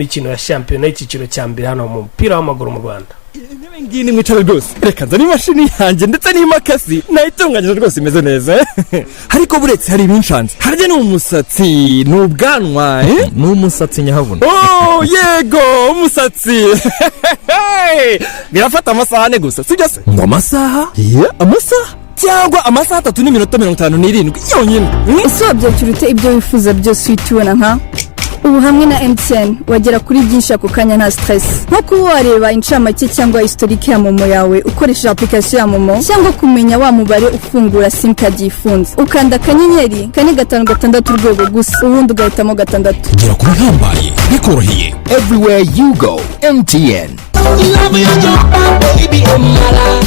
Imikino ya shampiyona y'ikiciro cya mbere hano mu mupira w'amaguru mu Rwanda. Intebe ngini mwicara rwose reka nzane imashini yanjye ndetse n'imakasi nayitunganyije rwose imeze neza ariko buretse hari ibinshanze harya ni umusatsi n'ubwanwa n'umusatsi nyahabona yego umusatsi birafata amasaha ane gusa sibyo se ngo amasaha amasaha cyangwa amasaha 3 n'iminota 57 yonyine ese wabyakirute ibyo wifuza byose witubona nka ubu hamwe na MTN wagera kuri byinshi ako kanya nta stress nko kuba wareba incamake cyangwa historique ya momo yawe ukoresheje application ya momo cyangwa kumenya wa mubare ufungura sim card yifunze ukanda kanyenyeri 456 urwego gusa ubundi ugahitamo 6 gera kuri hambaye bikoroheye everywhere you go MTN.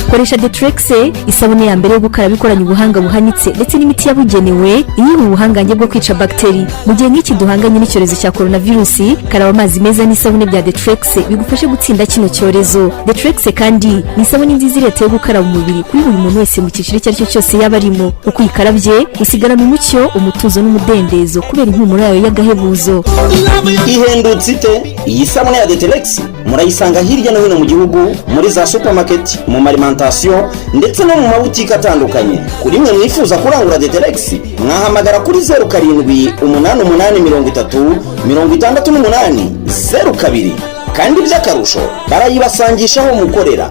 Koresha Detrix isabune ya mbere yo gukaraba ikoranye ubuhanga buhanitse ndetse n'imiti yabugenewe iyi mu buhangange bwo kwica bakteri mu gihe nk'iki duhanganye n'icyorezo cya coronavirus. Karaba amazi meza n'isabune bya Detrix bigufashe gutsinda kino cyorezo. Detrix kandi ni isabune nziza leta yo gukaraba umubiri kuri buri muntu wese mu cyiciro cyaricyo cyose yabarimo uko ikarabye usigara mu mucyo umutuzo n'umudendezo kubera impumuro yayo y'agahebuzo. Ihendutse ite iyi sabune ya Detrix murayisanga hirya no hino mu gihugu muri za supermarket mu alimentation ndetse no mu mabutike atandukanye. Kuri mwe mwifuza kurangura Detrix mwahamagara kuri 0788 kandi by'akarusho barayibasangisha aho mukorera.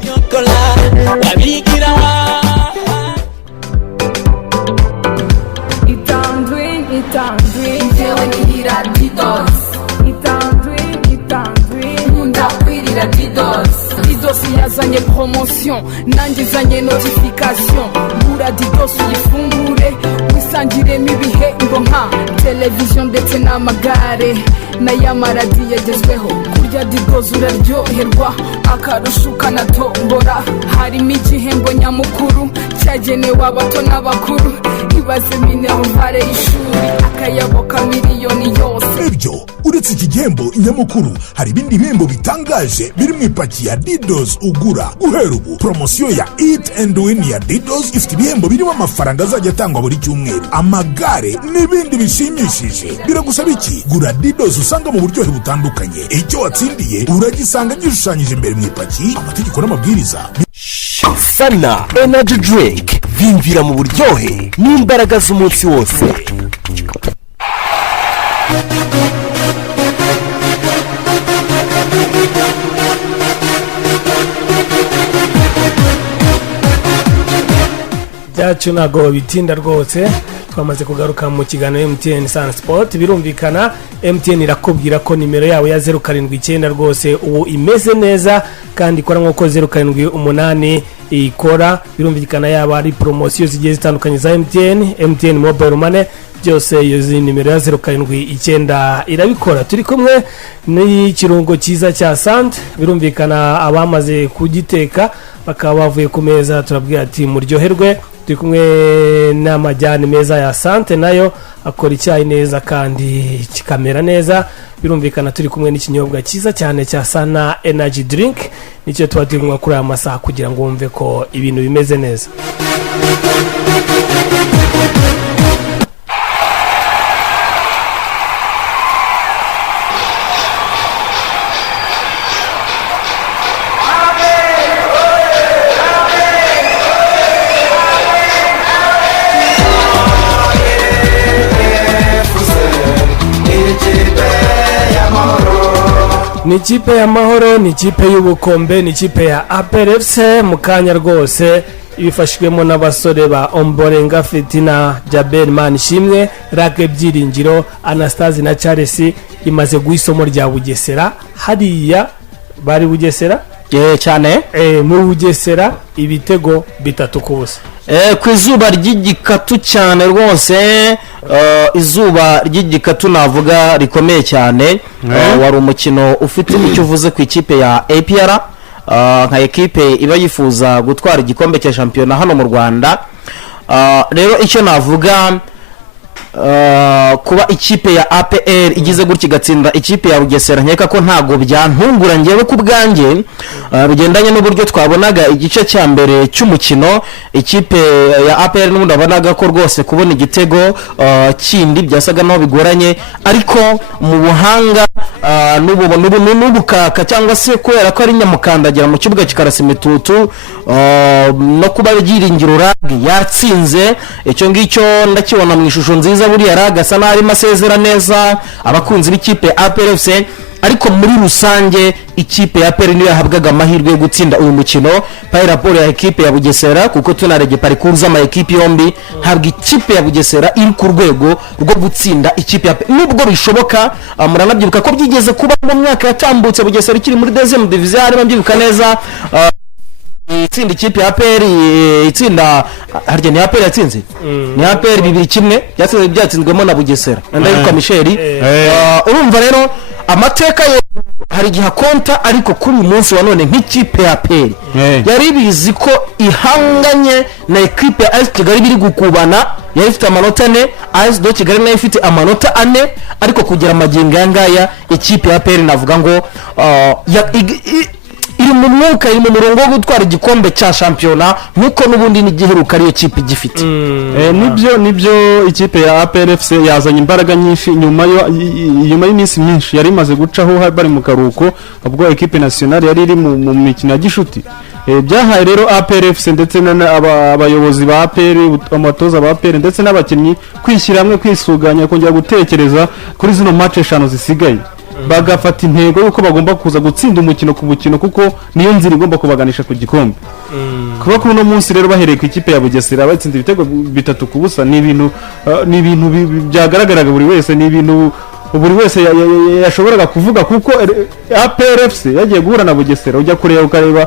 Yazanye promotion nangizanye notification bura Didos uyifungure wisangire mibihe ngo nka television ndetse n'amagare na yamaradi yagezweho kurya Didos uraryoherwa akarusho kanatombora harimo igihembo nyamukuru cyagenewe abato n'abakuru ibaze minervare y'ishuri akayaboka miliyoni yose. Ibyo uretse iki gihembo nyamukuru hari ibindi bihembo bitangaje biri mu ipaki ya Didos ugura guhera ubu. Promosiyo ya Eat and Win ya Didos ifite ibihembo birimo amafaranga azajya atangwa buri cyumweru, amagare n'ibindi bishimishije. Biragusaba iki? Gura Didos usanga mu buryohe butandukanye, icyo watsindiye uragisanga gishushanyije imbere mu ipaki. Amategeko n'amabwiriza. Sana Energy Drink vimvira mu buryohe n'imbaraga z'umunsi wose. Byacu nago bitinda rwose twamaze kugaruka mu kiganiro MTN Sun Sport. Birumvikana MTN irakubwira ko nimero yawe ya 079 rwose ubu imeze neza kandi ikora nko 078 ikora. Birumvikana yaba ari promotion zigiye zitandukanye za MTN Mobile Money byose iyo nimero ya 079 irabikora. Turi kumwe n'ikirungo cyiza cya Sante. Birumvikana abamaze kugiteka bakaba bavuye ku meza turabwira ati muryoherwe. Turi kumwe n'amajyane meza ya Sante nayo akora icyayi neza kandi kikamera neza. Birumvikana turi kumwe n'ikinyobwa cyiza cyane cya Sana Energy Drink nicyo tubatirwa kuri aya masaha kugira ngo wumve ko ibintu bimeze neza. Ni ikipe y'amahoro, ni ikipe y'ubukombe, ni ikipe ya APR FC mu kanya rwose ibifashwemo n'abasore ba Omborenga Fitina, Jabel Manishimwe, Rake Byiringiro, Anastase na Charles. Imaze guisomo rya Bugesera hariya bari Bugesera cyane mu Bugesera ibitego 3 kubusa ku izuba ry'igikatu cyane rwose. Izuba ry'igikatu navuga rikomeye cyane. Wari umukino ufite icyo uvuze ku ikipe ya APR nka ekipe iba yifuza gutwara igikombe cya shampiyona hano mu Rwanda. Rero icyo navuga kuba ikipe ya APR igize gutya igatsinda ikipe ya Bugesera nkeka ko ntago byantungura ngewe ku bwanjye bigendanye n'uburyo twabonaga igice cya mbere cy'umukino ikipe ya APR n'ubundi abonaga ko rwose kubona igitego kindi byasaga naho bigoranye ariko mu buhanga n'ubukaka cyangwa se kubera ko ari nyamukandagira mu kibuga kikarasa imitutu no kuba byiringiro yatsinze icyo ngicyo ndakibona mu ishusho nziza buriya ragasa naho arimo asezera neza abakunzi b'ikipe APR FC ariko muri rusange ikipe ya APR niyo yahabwaga amahirwe yo gutsinda uyu mukino par rapport ya ekipe ya Bugesera kuko tunarege parcours z'ama ekipe yombi ntabwo ikipe ya Bugesera iri ku rwego rwo gutsinda ikipe ya APR nubwo bishoboka muranabyibuka ko byigeze kuba mu mwaka yatambutse Bugesera ikiri muri deuxième division harimo mbyibuka neza itsinda ikipe ya APR itsinda harya ni APR yatsinze ni APR 2-1 byatsinzwemo na Bugesera ndayibuka Michel urumva rero amateka ye hari giha konta ariko kuri uyu munsi wa none nk'ikipe ya APR yari bizi ko ihanganye na equipe ya AS Kigali biri gukubana yari ifite amanota 4 AS do Kigali nayo ifite amanota 4 ariko kugera magingo yangaya ikipe ya APR navuga ngo iri mu mwuka iri mu murongo wo gutwara igikombe cya shampiyona nkuko nubundi n'igiheruka ariyo kipe gifite nibyo ikipe ya APR FC yazanye imbaraga nyinshi nyuma y'iminsi myinshi yari imaze gucaho bari mu karuko ubwo equipe nationale yari iri mu mikino ya gishuti byahaye rero APR FC ndetse abayobozi ba APR amatoza ba APR ndetse n'abakinnyi kwishyira hamwe kwisuganya kongera gutekereza kuri zino match 5 zisigaye bagafata intego yuko bagomba kuza gutsinda umukino ku mukino kuko niyo nzira igomba kubaganisha ku gikombe kuba kuri uno munsi rero bahereye ku ikipe ya Bugesera batsinda ibitego 3-0 ni ibintu byagaragaraga buri wese ni ibintu buri wese yashoboraga kuvuga kuko APR FC yagiye guhura na Bugesera ujya kureba ukareba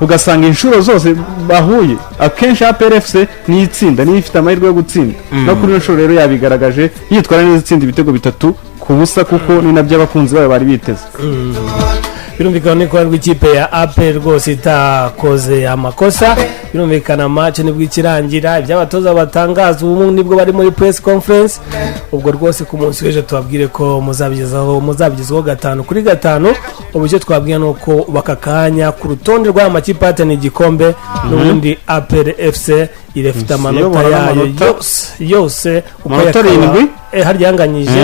ugasanga inshuro zose bahuye akenshi APR FC ni itsinda ni ifite amahirwe yo gutsinda no kuri inshuro rero yabigaragaje yitwara neza itsinda ibitego 3 kubusa kuko ni nabyo abakunzi bayo bari biteze birumvikana ko rw'ikipe ya APR rwose itakoze amakosa birumvikana match nibwo ikirangira iby'abatoza batangaza ubu nibwo bari muri press conference ubwo rwose ku munsi w'ejo tubabwire ko muzabigezwaho 5-5 uburyo twabwiye nuko bakakanya ku rutonde rw'amakipe atani igikombe n'ubundi APR FC irefite amanota yayo yose uko yakaba harya yanganyije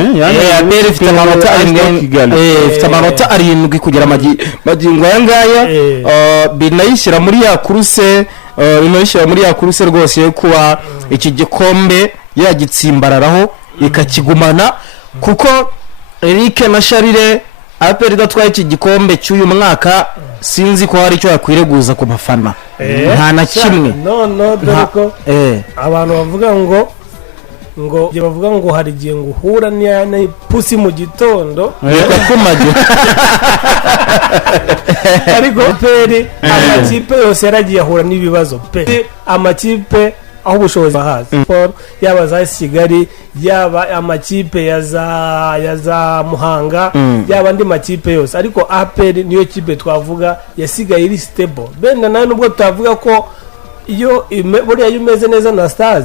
APR ifite amanota 7 ifite amanota 7 kugera magingo yangaya binayishyira muri ya kuruse rwose kuba iki gikombe yagitsimbararaho ikakigumana kuko Eric na Charire APR idatwaye iki gikombe cy'uyu mwaka sinzi ko hari icyo yakwireguza ku bafana nta na kimwe dore ko abantu bavuga ngo hari igihe ngo uhura n'ipusi mu gitondo kumaje ariko APR amakipe yose yaragiye ahura n'ibibazo amakipe aho ubushobozi bahazi yaba za Kigali yaba amakipe ya za Muhanga yaba andi makipe yose ariko APR niyo kipe twavuga yasigaye iri stable benda nayo nubwo tutavuga ko iyo buriya umeze neza na Stars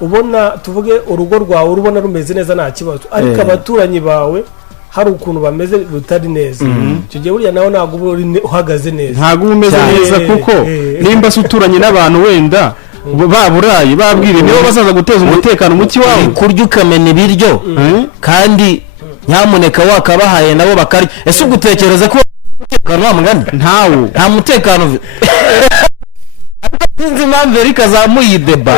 ubona tuvuge urugo rwawe urubona rumeze neza nta kibazo ariko abaturanyi bawe hari ukuntu bameze rutari neza icyo gihe buriya nawe ntabwo uhagaze neza ntabwo umeze neza kuko nimba suturanye n'abantu wenda baburayi babwire nibo bazaza guteza umutekano muki wawe kurya ukamena ibiryo kandi nyamuneka wakabahaye nabo bakarya ese ugutekereza ko umutekano wamugana nta mutekano sinzi impamvu Eric azamuye ideba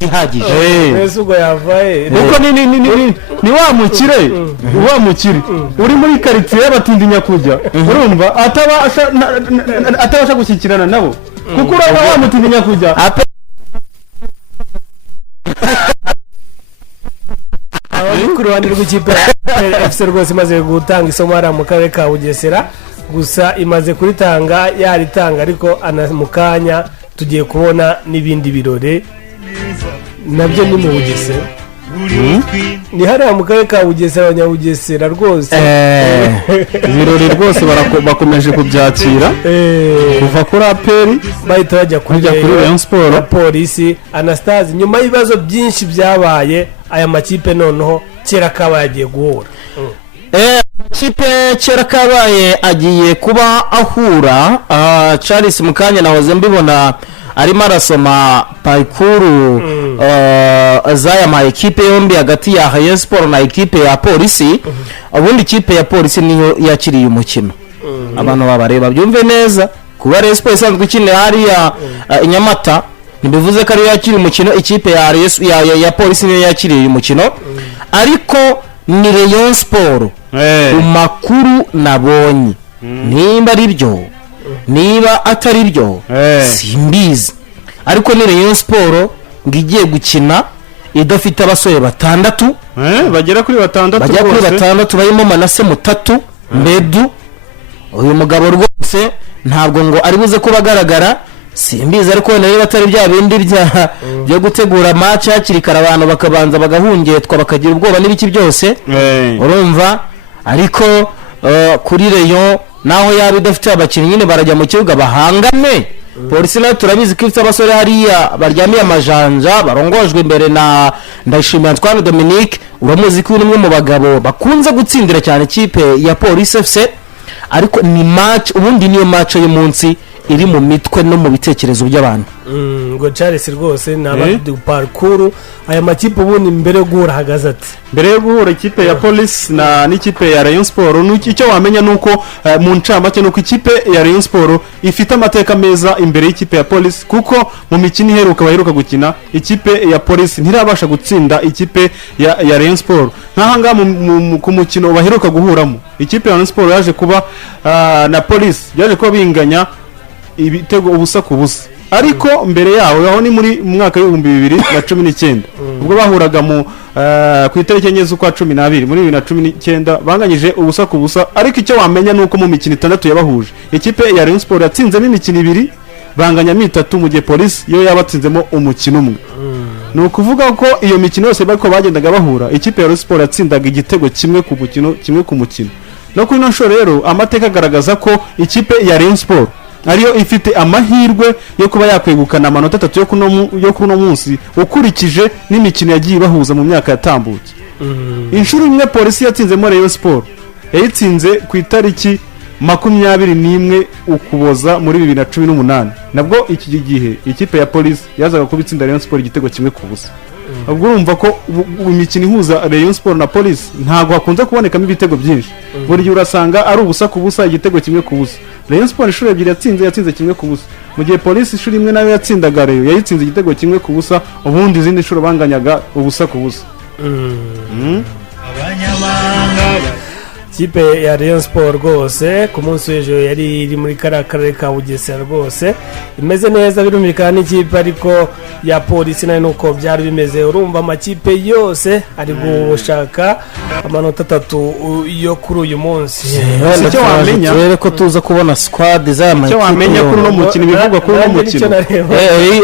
ihagije ese ubwo yavaye kuko ni wa mukire uri muri quartier y'abatindi nyakujya urumva atabasha gushyikirana nabo kuko uraba wa mutindi nyakujya ku ruhande rw'ikipe ya FC rwose imaze gutanga isomo hariya mu karere ka Bugesera gusa imaze kuritanga yaritanga ariko mu kanya tugiye kubona n'ibindi birori nabyo ni mu Bugesera ni hariya mu karere ka Bugesera abanyabugesera rwose ibirori rwose bakomeje kubyakira kuva kuri aperi bahita bajya kuri Rayon Sport na polisi Anastase nyuma y'ibibazo byinshi byabaye aya makipe noneho kera kabaye agiye guhura kipe kera kabaye agiye kuba ahura Charles Mukanya nahoze mbibona arimo arasoma parikuru z'aya ma ekipe yombi hagati ya Rayon Sport na ekipe ya polisi ubundi ikipe ya polisi niyo yakiriye umukino abantu babareba byumve neza kuba Rayon Sport isanzwe ikinira hariya Nyamata ntibivuze ko ari yakiriye umukino ikipe ya polisi niyo yakiriye umukino ariko ni Rayon Sport umakuru nabonye nimba ari byo niba atari byo simbizi ariko ni Rayon Sport ngigiye gukina idafite abasore batandatu bagera kuri batandatu barimo Manase Mutatu Medu uyu mugabo rwose ntabwo ngo ari buze kubagaragara simbizi ariko nayo batari bya bindi byo gutegura match hakirikara abantu bakabanza bagahungetwa bakagira ubwoba n'ibiki byose urumva ariko kuri Rayon naho yaba idafite abakinnyi nyine barajya mu kibuga bahangane polisi nayo turabizi ko ifite abasore hariya baryamiye amajanja barongojwe imbere na Ndayishimiye Antoine Dominique uramuzi ko umwe mu bagabo bakunze gutsindira cyane ikipe ya Police FC ariko ni match ubundi niyo match y'umunsi iri mu mitwe no mu bitekerezo by'abantu ngo Charles rwose n'abandi parcours aya makipe ubundi mbere yo guhura hagaze ati mbere yo guhura ikipe ya Police n'ikipe ya Rayon Sport icyo wamenya nuko mu ncamake nuko ikipe ya Rayon Sport ifite amateka meza imbere y'ikipe ya Police kuko mu mikino iheruka baheruka gukina ikipe ya Police ntirabasha gutsinda ikipe ya Rayon Sport nk'ahanga ku mukino baheruka guhuramo ikipe ya Rayon Sport yaje kuba na Police yaje kuba binganya ibitego ubusa ku busa ariko mbere yaho aho ni muri mwaka w'2019 ubwo bahuraga ku itariki enye z'ukwa 12 muri 2019 banganyije ubusa ku busa ariko icyo wamenya nuko mu mikino 6 yabahuje ikipe ya Rayon Sport yatsinzemo imikino 2 banganya 3 mu gihe Police yo yabatsinzemo umukino umwe nukuvuga ko iyo mikino yose bariko bagendaga bahura ikipe ya Rayon Sport yatsindaga igitego kimwe ku mukino no kuri no show rero amateka agaragaza ko ikipe ya Rayon Sport ariyo ifite amahirwe yo kuba yakwegukana amanota 3 yo kuno munsi ukurikije n'imikino yagiye bahuza mu myaka yatambutse inshuro imwe polisi yatsinzemo Rayon Sport yayitsinze ku itariki 21 ukuboza muri 2018 nabwo iki gihe ikipe ya polisi yazaga kubitsinda Rayon Sport igitego kimwe ku busa ubwo urumva ko imikino ihuza Rayon Sport na Police ntago hakunze kubonekamo ibitego byinshi buri gihe urasanga ari ubusa ku busa igitego kimwe ku busa Rayon Sport inshuro ebyiri yatsinze kimwe ku busa mu gihe Police inshuro imwe nayo yatsindaga Rayon yayitsinze igitego kimwe ku busa ubundi izindi inshuro banganyaga ubusa ku busa kipe ya Rayon Sport rwose ku munsi w'ejo yari iri muri karere ka Bugesera rwose imeze neza birumvikana n'ikipe ariko ya polisi nayo nuko byari bimeze urumva amakipe yose ari gushaka amanota 3 yo kuri uyu munsi icyo wamenya rero ko tuza kubona squad z'amakipe icyo wamenya kuri no mukino bivugwa kuri no mukino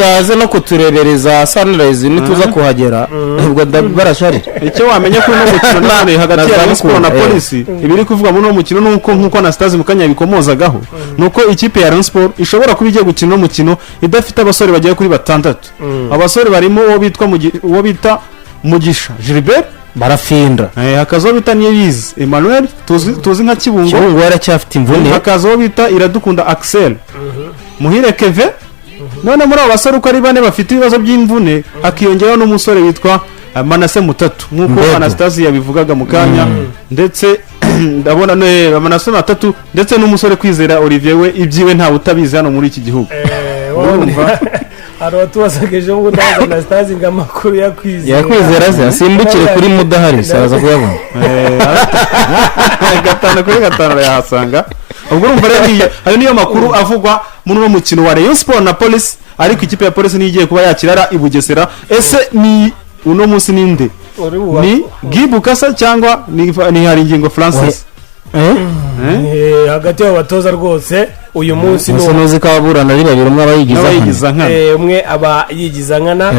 yaze no kuturebereza Sunrise nituza kuhagera ubwo barashari icyo wamenya kuri no mukino nane hagati ya Rayon Sport na Police ibiri kuvuga muri no mukino nuko Anastase Mukanya bikomozagaho nuko ikipe ya Rayon Sport ishobora kuba igiye gukina no mukino idafite abasore bagiye kuri batandatu abasore barimo uwo bita Mugisha Gilbert barafinda hakazo bita Niyibizi Emmanuel tuzi nka Kibungo yaracyafite imvune hakazo bita Iradukunda Axel Muhire Keve none muri abo basore uko ari bane bafite ibibazo by'imvune akiyongeraho n'umusore witwa Manase Mutatu nkuko Anastase yabivugaga mu kanya ndetse ndabona Manase Mutatu ndetse n'umusore Kwizera Olivier we ibyiwe nta utabizi hano muri iki gihugu hari watubasageje ngo ndaza Anastase ngamakuru yakwizera se asimbukire kuri mudahari saza kuyabona gatano kuri gatano yahasanga ubwo urumva rero ayo niyo makuru avugwa muri no mukino wa Rayon Sport na Police ariko ikipe ya Police nigiye kuba yakirara i Bugesera ese ni uno munsi ninde ni Gibukasa cyangwa ni hari ingingo Francis hagati y'abatoza rwose uyu munsi nuzi ko ababurana ari babiri umwe aba yigiza nkana umwe aba yigiza nkana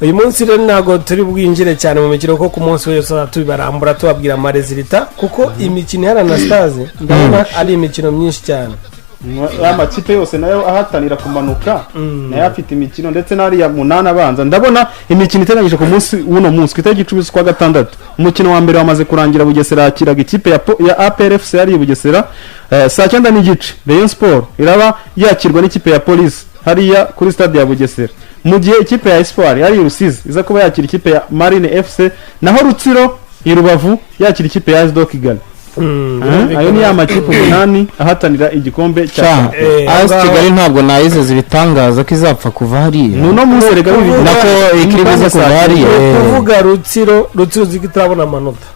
uyu munsi rero ntabwo turi bwinjire cyane mu mikino kuko ku munsi wese tubibarambura tubabwira amarezilita kuko imikino iharanira sitazi ndabona ari imikino myinshi cyane amakipe yose nayo ahatanira kumanuka nayo afite imikino ndetse n'ariya munani abanza ndabona imikino iteganyije ku munsi w'uno munsi ku itariki 10 z'ukwa gatandatu umukino wa mbere wamaze kurangira Bugesera yakiraga ikipe ya APRFC yari Bugesera saa 9 n'igice Rayon Sport iraba yakirwa n'ikipe ya Police hariya kuri stade ya Bugesera mu gihe ikipe ya Espoir yari Rusizi iza kuba yakira ikipe ya Marine FC naho Rutsiro i Rubavu yakira ikipe ya ASD Kigali ayo ni amakipe 8 ahatanira igikombe cya AS Kigali ntabwo nayizeza ibitangaza ko izapfa kuva hariya nuno munsi rega nako ikiribiza kuva hariya kuvuga Rutsiro zikitarabona amanota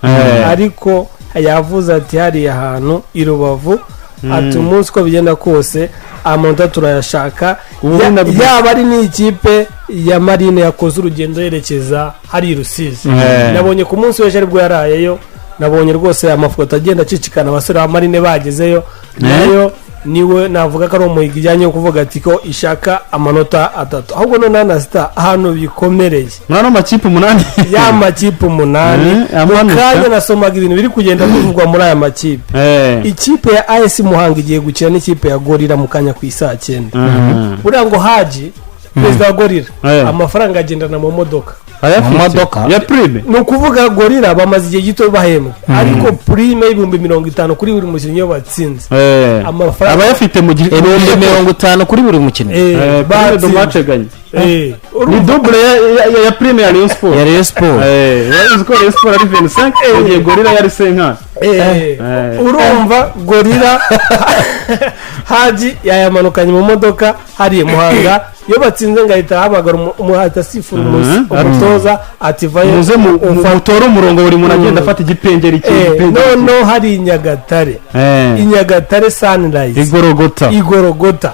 ariko yavuze ati hariya ahantu i Rubavu ati umunsi ko bigenda kose amanota turayashaka yaba ari n'ikipe ya Marine yakoze urugendo yerekeza hari Rusizi nabonye ku munsi w'ejo aribwo yarayeyo nabonye rwose amafoto agenda acicikana abasore ba Marine bagezeyo nayo niwe navuga ko ari umuhigo ijyanye yo kuvuga ati ko ishaka amanota 3 ahubwo none na star ahantu bikomereye mwana makipe 8 ya makipe 8 kandi nasomaga ibintu biri kugenda bivugwa muri aya makipe ikipe ya AS Muhanga igiye gukina n'ikipe ya Gorira mu kanya ku isaa 9 buriya ngo Haji perezida wa Gorira amafaranga agendana mu modoka amadoka ya prime no kuvuga Gorira bamaze igihe gito bahembwa ariko prime y'ibihumbi 50 kuri buri mukinnyi batsinze amafaranga aba yafite mu gihe 50 kuri buri mukinnyi bari do maceganye ni double ya prime ya Rayon Sport Rayon Sport ari 25 igihe Gorira yari 50 urumva Gorira Haji yayamanukanye mu modoka hariye Muhanga iyo batsinze ngahita habagara umuhata sifuru umutoza ati vaye muze mutoro umurongo buri muntu agenda afata igipengeri no hari Inyagatare Sunrise igorogota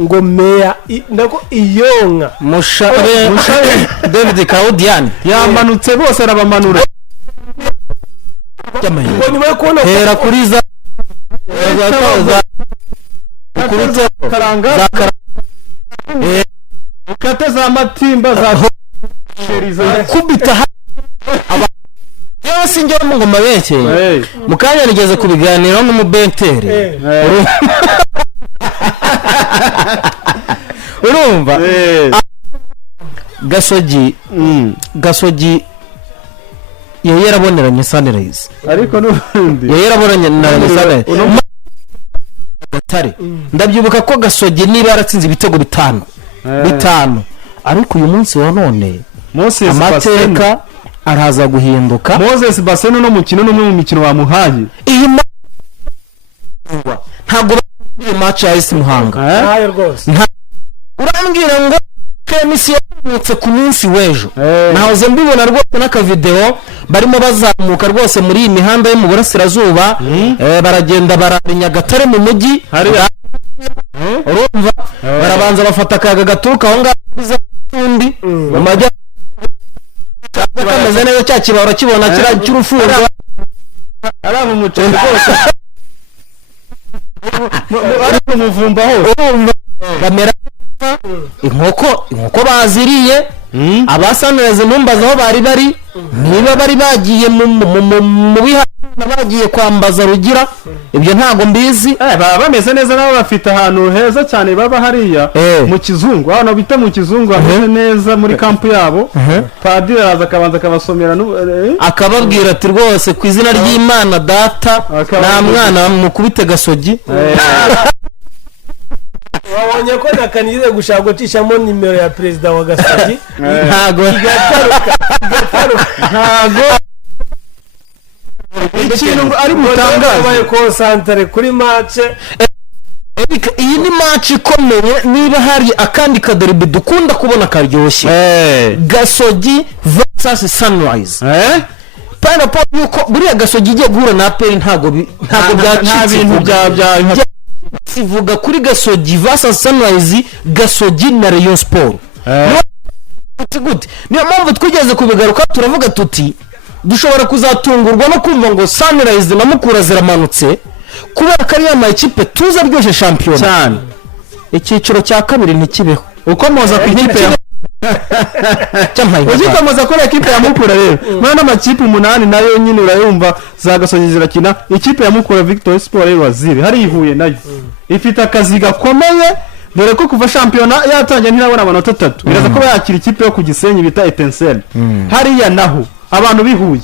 ngo meya ndako iyonka mushabe David Kaudian yamanutse bose arabamanura hera kuri za karanga kate za matimba za kubita yose njye mu ngoma benshi mukanya nigeze kubiganira n'umubentere urumva Gasogi yari yaraboneranye Sunrise ariko n'ubundi yari yaraboneranye na Sunrise ndabyibuka ko Gasogi niba yaratsinze ibitego 5 ariko uyu munsi wa none amateka araza guhinduka Moses Baseno no mukino no mu mikino bamuhaye iyi ntabwo bari match ya AS Muhanga nayo rwose urambwira ngo KMC yamutse ku munsi w'ejo nahoze mbibona rwose n'aka video barimo bazamuka rwose muri iyi mihanda yo mu burasirazuba baragenda bararinya Gatare mu mujyi urumva barabanza bafata akaga gaturuka aho ngaho undi bamajya kameze neza cya kibaro kibona kira cy'urufunga ari mu mucende rwose ariko muvumba hose bamera inkoko baziriye abasaniraze numbaza aho bari niba bari bagiye mu bihana bagiye kwambaza rugira ibyo ntago mbizi baba bameze neza nabo bafite ahantu heza cyane baba hariya mu kizungu aho bita mu kizungu hameze neza muri kampu yabo padiri araza akabanza akabasomera akababwira ati rwose ku izina ry'Imana data nta mwana mukubite Gasogi wabonye ko nakanize gushaka gucishamo nimero ya perezida wa Gasogi ntago ikintu ari mutangaza baye concentre kuri match iyi ni match ikomeye niba hari akandi kaderby dukunda kubona karyoshye Gasogi versus Sunrise pana po yuko buriya Gasogi igiye guhura na APR ntago byacitse sivuga kuri Gasogi versus Sunrise Gasogi na Rayon Sport niyo mpamvu twigeze kubigaruka turavuga tuti dushobora kuzatungurwa no kumva ngo Sunrise na Mukura ziramanutse kubera ko ari amakipe tuza ryoshye shampiyona cyane. Icyiciro cya kabiri ntikibeho ukomoza ku ikipe ya ugikomoza kuri ekipe ya Mukura rero mwana amakipe 8 nayo nyine urayumva za Gasogi zirakina. Ikipe ya Mukura Victory Sport rero waziri hari ihuye nayo ifite akazi gakomeye dore ko kuva shampiyona yatangiye ntirabona amanota 3 biraza ko yakira ikipe yo ku Gisenyi bita Etincelle hariya naho abantu bihuye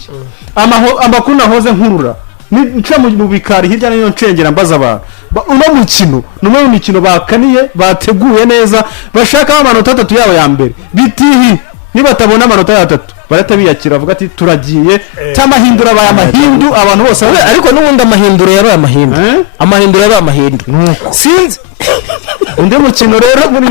amakuru nahoze nkurura nica mu bikari hirya no hino ncengera mbaza abantu uno mukino numwe mu mikino bakaniye bateguye neza bashaka amanota 3 yabo ya mbere bitihi nibatabona amanota 3 barata biyakira avuga ati turagiye tamahindura baya mahindu abantu bose ariko nubundi amahinduro yabaye amahindu amahinduro yabaye amahindu sinzi undi mukino rero muri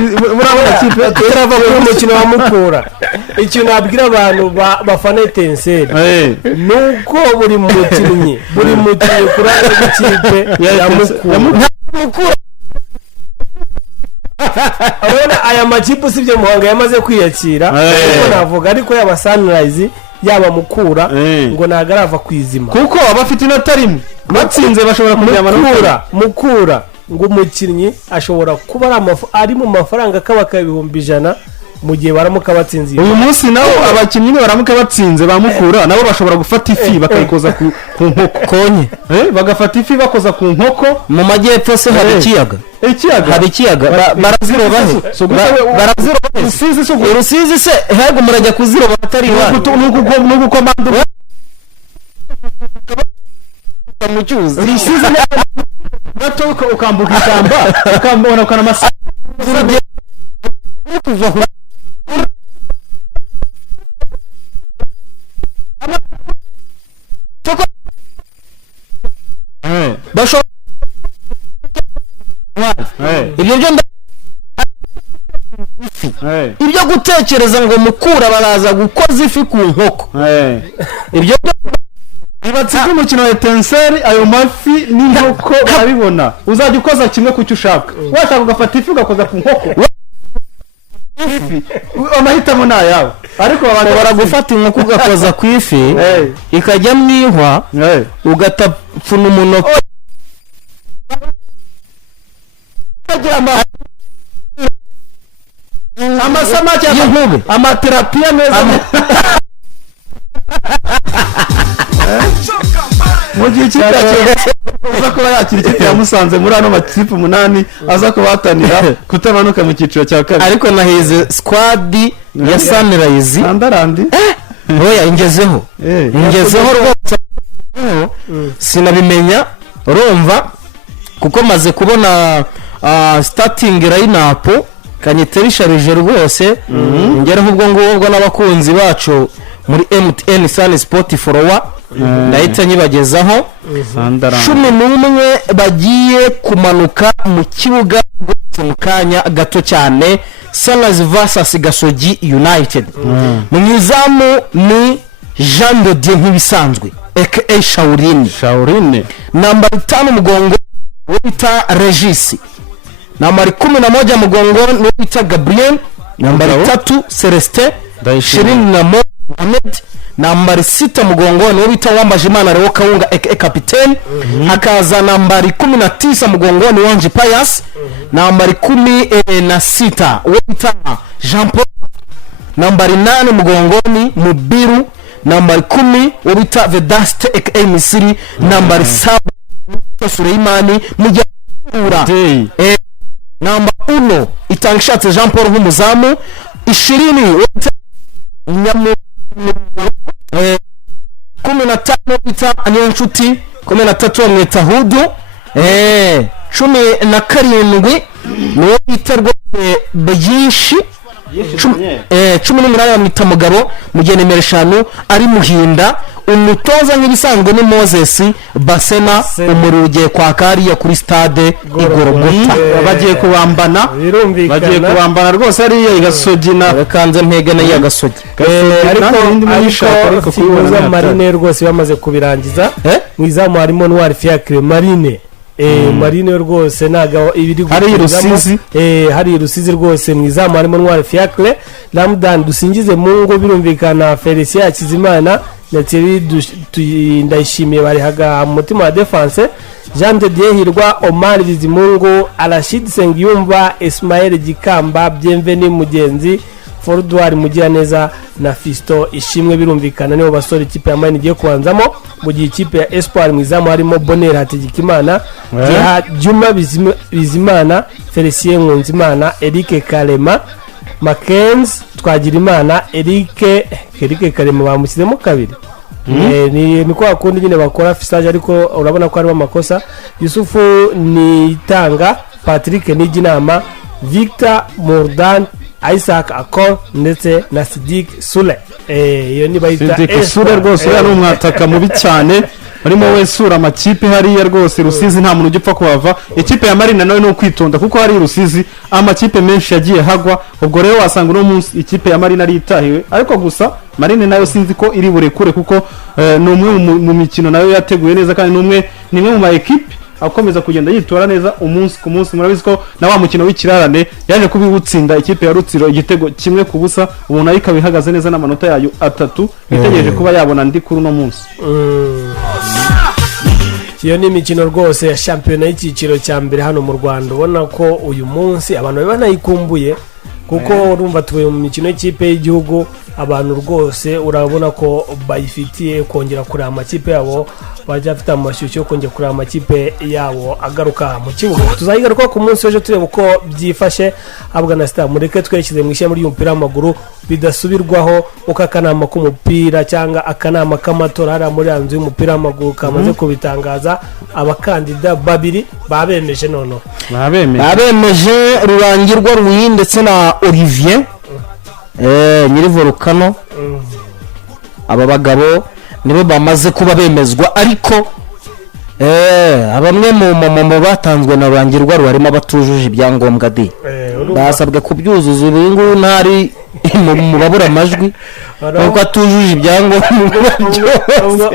abo kipe turava ku mukino wa Mukura ikintu nabwira abantu bafana Etincelle nuko buri mukinnyi kuranga ikipe ya Mukura abona aya makipe usibye Muhanga yamaze kwiyakira ariko navuga ariko yaba Sunrise yaba Mukura ngo nagarava kwizima kuko abafite inota rimwe batsinze bashobora kujya Mukura ngo umukinnyi ashobora kuba ari mu mafaranga kabaka 100,000 mu gihe baramuka batsinze uyu munsi nawo abakinnyi baramuka batsinze bamukura nabo bashobora gufata ifi bakayikoza ku nkoko konye bagafata ifi bakoza ku nkoko mu majyepfo se hari ikiyaga hari ikiyaga baraziroba Rusizi se hego murajya kuziroba atari nuko komando mu cyuzi Rusizi gato ukambuka ishyamba ukambona kana masa ibyo gutekereza ngo Mukura baraza gukoza ifi ku nkoko ibyo bibatse umukino wa Etincelle ayo mafi n'inkoko barabibona uzajya ukoza kimwe kucyo ushaka washaka ugafata ifi ugakoza ku nkoko amahitamo na yawe ariko abantu baragufata inkoko ugakoza ku ifi ikajya mwihwa ugatapfuna umunoko amasamake y'inkubi amaterapiya meza mu gihe ikipe aza kuba yakira ikipe ya Musanze muri ano makipe 8 aza kubatanira kutamanuka mu cyiciro cya kabiri ariko nahize squad ya Sunrise Andarandi oya ingezeho rwose sinabimenya urumva kuko maze kubona starting line-up kanyiterisharije rwose ngera ubwo ngubwo n'abakunzi bacu muri MTN Sun Sport Forowa ndahita nyibagezaho 11 bagiye kumanuka mu kibuga mu kanya gato cyane Sunrise vs Gasogi United mu nyizamu ni Jean de Dieu nk'ibisanzwe aka Shaurine namba 5 mugongo wita Regis namba 11 mugongo ni wita Gabriel namba 3 Celestin Shirin na Mohamed nambari 6 mugongo ni wita Wambajimana Leo Kaunga captain hakaza nambari 19 mugongo ni Wanji Pius nambari 16 wita Jean Paul nambari 8 mugongo ni Mubiru nambari 10 wita Vedaste aka Misiri nambari 7 Suleimani Mujura namba 1 Itangshatse Jean Paul nk'umuzamu 20 wita Nyamu 15 bita Anyanshuti 13 mwita Hudu 17 niwe bita rwose Bayishi 18 mwita Mugabo mugene nimero 5 ari Muhinda umutoza nk'ibisanzwe ni Moses Basena umuriro ugiye kwa kariya kuri stade Igorogota bagiye kubambana rwose ari Gasogi na kanze mpegana ya Gasogi ariko kuza Marine rwose bamaze kubirangiza mwizamu harimo Noir Fiacre Marine Marine rwose naga ibiri hari Rusizi rwose mwizamu harimo Noir Fiacre Ramdan Dusingize Mungu birumvikana Felicien Akizimana ndetse Ndayishimiye bari haga mu mutima wa defense, Jean de Dieu Hirwa, Omar Bizimungu, Arashid Sengiyumva, Ismael Gikamba, Bienveni Mugenzi, Fordwari Mugiraneza na Fisto Ishimwe. Birumvikana nibo basore ikipe ya Mine igiye kubanzamo, mu gihe ikipe ya Espoir mu izamu harimo Bonheur Hategekimana, Juma Bizimana, Felicien Nkunzimana, Eric Kalema, Mackenzie Twagirimana, Eric Kalema bamushyizemo kabiri. Ni kwa kundi nyine bakora fisage, ariko urabona ko harimo amakosa. Yusufu Nitanga, Patrick Nijinama, Victor Mordan, Isaac Akon ndetse na Sidik Sule. Iyo ni bayita Sidik Sule rwose ari umwataka mubi cyane, barimo wesura amakipe hariya rwose. Rusizi nta muntu ugipfa kuhava. Ikipe ya Marina nawe no kwitonda kuko hari Rusizi amakipe menshi yagiye hagwa. Ubwo rero wasanga uno munsi ikipe ya Marina ari itahiwe, ariko gusa Marine nayo sinzi ko iri burekure kuko ni umwe mu mikino nayo yateguye neza, kandi ni umwe mu ma equipe akomeza kugenda yitora neza umunsi ku munsi. Murabizi ko na wa mukino w'ikirarane yaje kubibutsinda ikipe ya Rutsiro igitego 1-0, ubu nayo ikaba ihagaze neza n'amanota yayo 3, itegereje kuba yabona ndi kuri no munsi. Iyo ni imikino rwose ya shampiyona y'ikiciro cya mbere hano mu Rwanda, ubona ko uyu munsi abantu banayikumbuye kuko urumva tuvuye mu mikino y'ikipe y'igihugu, abantu rwose urabona ko bayifitiye kongera kureba amakipe yabo, bajya afite amashyushyu yo kongera kureba amakipe yabo agaruka mu kibuga. Tuzayigaruka ku munsi w'ejo tureba uko byifashe. Abwa na Star mureke tweshyize mu ishami ry'umupira w'amaguru bidasubirwaho, uko akanama k'umupira cyangwa akanama k'amatora hari muri yanzu y'umupira w'amaguru kamaze kubitangaza. Abakandida babiri babemeje, noneho babemeje Rurangirwa Louis ndetse na Olivier nyiri Volcano. Aba bagabo nibo bamaze kuba bemezwa, ariko abamwe mu batanzwe na Rurangirwa harimo abatujuje ibyangombwa basabwe kubyuzuza. Ubu ngubu ntari mu babura amajwi kuko atujuje ibyangombwa.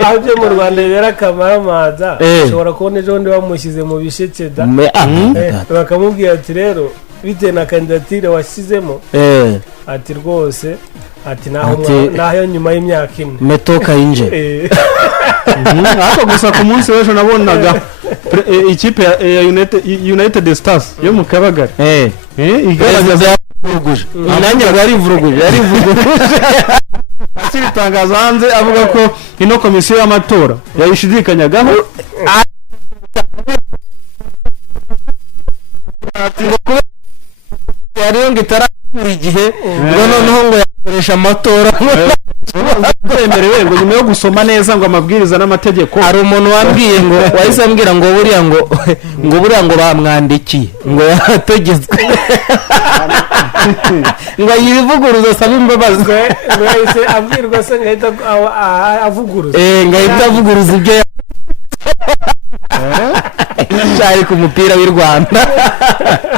Aje mu Rwanda bera Kamaramaza ushobora kubona ejo ndi bamushyize mu bisheke da, bakamubwira ati rero bitewe na kandidatire washyizemo, ati rwose ati naho nyuma y'imyaka 4 metoka yinje. Ariko gusa ku munsi w'ejo nabonaga ikipe ya United Stars yo mu Kabagari igaragaza vuruguje, nanjye bari vuruguje akiritangaza hanze avuga ko ino komisiyo y'amatora yayishidikanyagaho. Yari ngitarakura igihe ngo noneho ngo yakoresha amatora twemerewe ngo nyuma yo gusoma neza ngo amabwiriza n'amategeko. Hari umuntu wambwiye ngo wahise ambwira ngo buriya ngo bamwandikiye ngo yategetswe ngo yivuguruza asaba imbabazi, ngo yahise abwirwa se ngahita avuguruza ngahita avuguruza ibyo cyari ku mupira w'u Rwanda.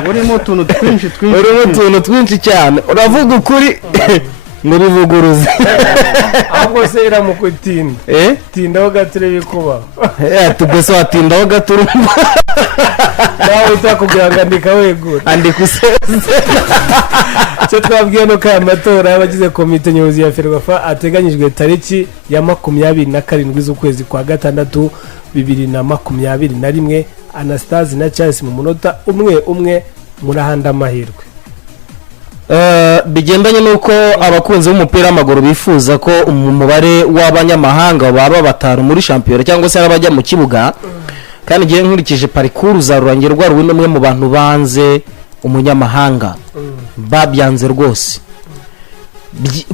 Urimo utuntu twinshi cyane, uravuga ukuri ngo bivuguruze. ahubwo se iramukutinda tindaho gature bikuba tugese watindaho gature nawe utakubwira ngo andika wegura andika useze. cyo twabwiye no ka amatora y'abagize komite nyobozi ya Ferwafa ateganyijwe tariki ya 27 z'ukwezi kwa gatandatu 2021. Anastase na Charles mu munota umwe murahanda amahirwe. Bigendanye nuko abakunzi b'umupira w'amaguru bifuza ko umubare w'abanyamahanga baba batanu muri shampiyona cyangwa se abajya mu kibuga, kandi gihe nkurikije parcours za Rurangirwa Louis n'umwe mu bantu banze umunyamahanga babyanze rwose,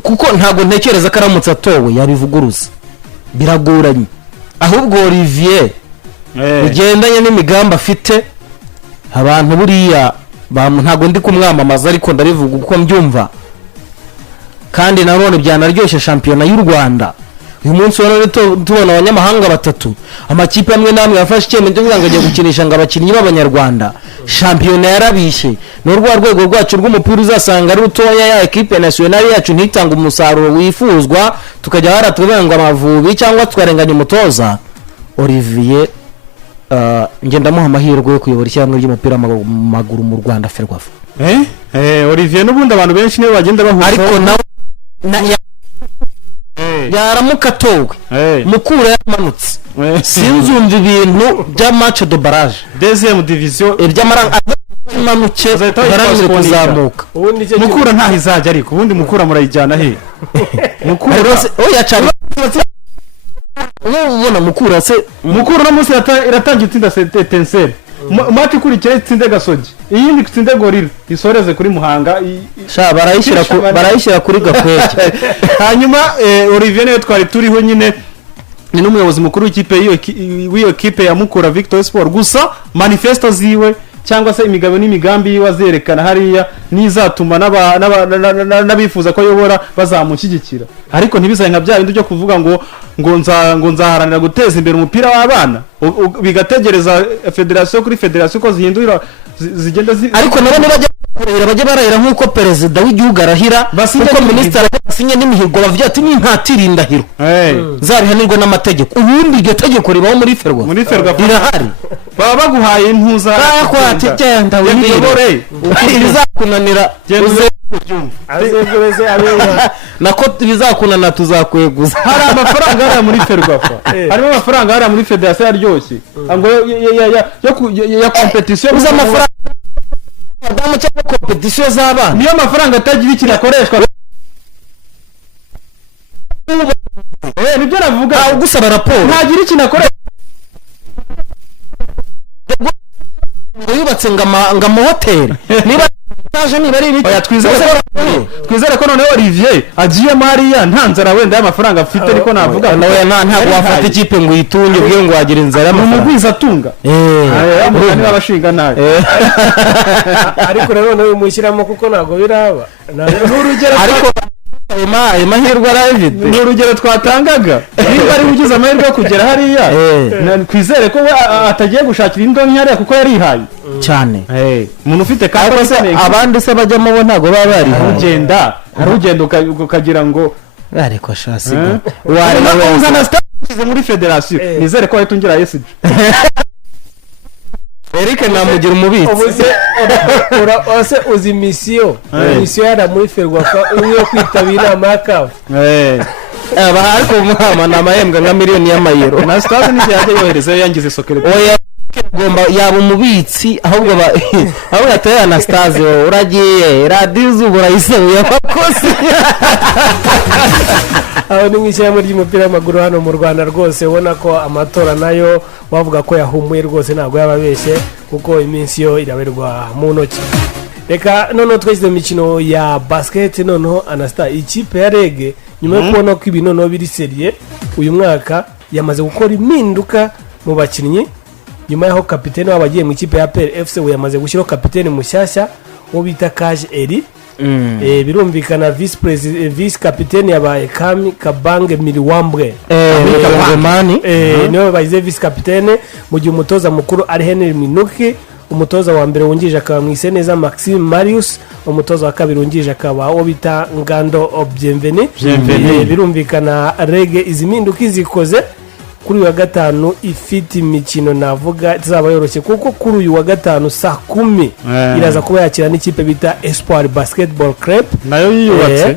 kuko ntago ntekereza ko aramutse atowe yabivuguruza, biragoranye. Ahubwo Olivier bigendanye n'imigambi afite, abantu buriya ntago ndi kumwamamaza ariko ndabivuga uko mbyumva, kandi nanone byanaryoshye shampiyona y'u Rwanda. Uyu munsi wano tubona abanyamahanga 3, amakipe amwe namwe yafashe icyemezo cyo kuzangajya gukinisha ngo abakinnyi b'abanyarwanda. Shampiyona yarabishe, n'urwa rwego rwacu rw'umupira uzasanga ari rutoya, ya equipe nationale yacu ntitanga umusaruro wifuzwa, tukajya haratubanga Amavubi cyangwa twarenganya umutoza. Olivier ngenda muha amahirwe yo kuyobora ishyamwe ry'umupira w'amaguru mu Rwanda Ferwafa. Olivier n'ubundi abantu benshi nibo bagenda bahuza, ariko yaramuka atowe Mukura yamanutse sinzumva ibintu bya match de barrage deuxième division iby'amaranga imanuke barangire kuzamuka Mukura ntaho izajya ariko ubundi Mukura murayijyana he Mukura oya cyane ubona Mukura se Mukura no munsi iratangira itsinda Tenseri match ikurikira itsinde Gasogi iyindi itsinde Gorira isoreze kuri Muhanga sha barayishyira kuri Gakwege hanyuma Olivier niyo twari turiho nyine ni n'umuyobozi mukuru w'iyo kipe ya Mukura Victory Sport gusa manifesto ziwe cyangwa se imigabo n'imigambi yiwe azerekana hariya nizatuma n'abifuza ko yobora bazamushyigikira ariko ntibizaye nka bya bindi byo kuvuga ngo nzaharanira guteza imbere umupira w'abana bigategereza federation kuri federation ko zihindura zigenda ariko nabo bajya kurera bajye barahira nk'uko perezida w'igihugu arahira kuko minisitiri asinye n'imihigo bavuga ati nintatirindahiro zarihanirwe n'amategeko ubundi iryo tegeko ribaho muri ferwa rirahari baba baguhaye impuza bakwati genda wibore bizakunanira azegureze abera nako bizakunana tuzakweguza hari amafaranga ari muri ferwafa harimo amafaranga ari muri federation yaryoshye ngo ya competition uzamafaranga adamu cyangwa competition z'abana niyo mafaranga atagira ikintu akoreshwa nibyo navuga gusaba raporo ntagira ikintu akoreshwa yubatse nga mu hotel niba taje niba ari ibiki twizere ko noneho Olivier agiye Maria ntanzara wenda y'amafaranga afite ariko navuga nawe ntabwo wafata ikipe ngo yitunge bwe ngo wagira inzara umugwiza atunga niba abashinga nabi ariko rero nawe mushyiramo kuko ntago biraba n'urugero ariko mahirwe arayifite ni urugero twatangaga niba ari ugize amahirwe yo kugera hariya twizere ko atagiye gushakira indonke hariya kuko yarihaye cyane umuntu ufite kandi abandi se bajyamo bo ntago baba bari ugenda ukagira ngo ariko shasi wari na muri federation nizere ko wahitungira yesije Eric namugira umubitsi ose uzi misiyo yara muri ferwafa umwe kwitabira inama y'akafu ariko umuhama na mahembwa nka miliyoni y'amayero na stade ni yaje yohereza yangize sokere oya gomba yaba umubitsi ahubwo aho yataye Anastase uragiye radio zubura yisebuye abakozi aho ni mwishyamba ry'umupira w'amaguru hano mu Rwanda rwose ubona ko amatora nayo wavuga ko yahumuye rwose ntabwo yababeshye kuko iminsi yo iraberwa mu ntoki reka noneho twashyize imikino ya basket noneho Anastase ikipe ya Rege nyuma yo kubona ko ibintu noneho biri seriye uyu mwaka yamaze gukora impinduka mu bakinnyi nyuma yaho kapitene wabagiye mu ikipe ya PLFC we yamaze gushyiraho kapitene mushyashya wo bita Kaje Eri birumvikana vice kapitene yabaye Kabange Miliwambwe niwe bayize vice kapitene mu gihe umutoza mukuru ari Henry Minuki umutoza wa mbere wungirije akaba Mwiseneza Maxime Marius umutoza wa kabiri wungirije akaba wo bita Ngando Bienveni birumvikana Rege iziminduka izikoze kuri uyu wa gatanu ifite imikino navuga izaba yoroshye kuko kuri uyu wa gatanu saa 10 iraza kuba yakira n'ikipe bita Espoir Basketball Club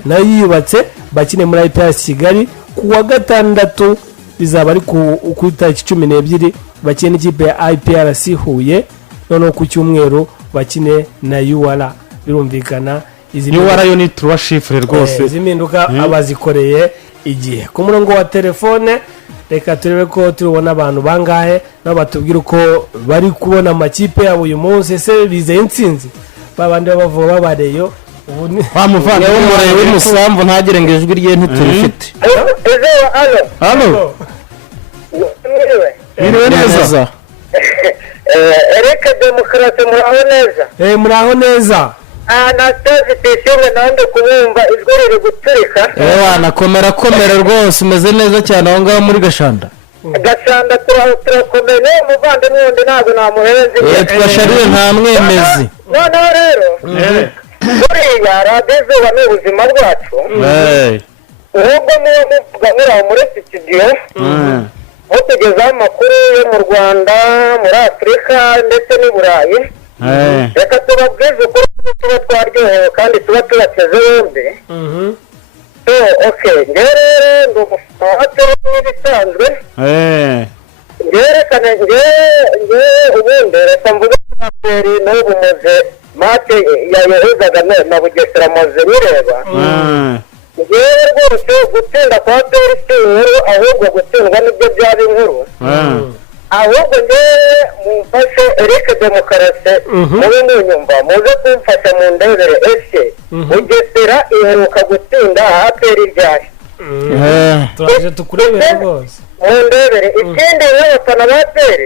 nayo yiyubatse bakine muri IPS Kigali ku wa gatandatu bizaba ari ku tariki 12 bakine n'ikipe ya IPRC Huye noneho ku cyumweru bakine na UR birumvikana izi UR yo ni 3 chiffres rwose iziminduka abazikoreye igihe ku murongo wa telefone reka turebe ko turubona abantu bangahe nabo batubwira uko bari kubona amakipe yabo uyu munsi ese bizeye intsinzi babandi bavuga babareyo bamuvana umureye w'umusambu ntagire ngo ijwi rye ntiturifite halo miriwe neza Ereka Demokarate muraho neza Anastase Tishime nande kubumva ijwi riri guturika nakomera rwose umeze neza cyane aho ngaho muri Gashanda turakomeye umuvandimwe wundi ntabwo namuhenze twashariye nta mwemezi noneho rero buriya radiyo izuba ni ubuzima bwacu ahubwo niyo muvuga muri aho muri studio mutugezaho amakuru yo mu Rwanda muri Afurika ndetse n'i Burayi reka tubabwize ukuri tuba twaryohewe kandi tuba tubateze bombi njyewe rero ndi APR n'ibisanzwe ngerekane ubundi reka mvuge APR n'ubu muze mate yayohezaga na Bugesera muze bireba ngewe rwose gutsinda kwa APR si inkuru ahubwo gutsindwa nibyo byaba inkuru ahubwo ngewe mumfashe Eric Demokarasi mube munyumva muze kumfasha mu ndebere ese Bugesera iheruka gutsinda APR ryari turaje tukurebere rwose mu ndebere ikindi n'abafana ba APR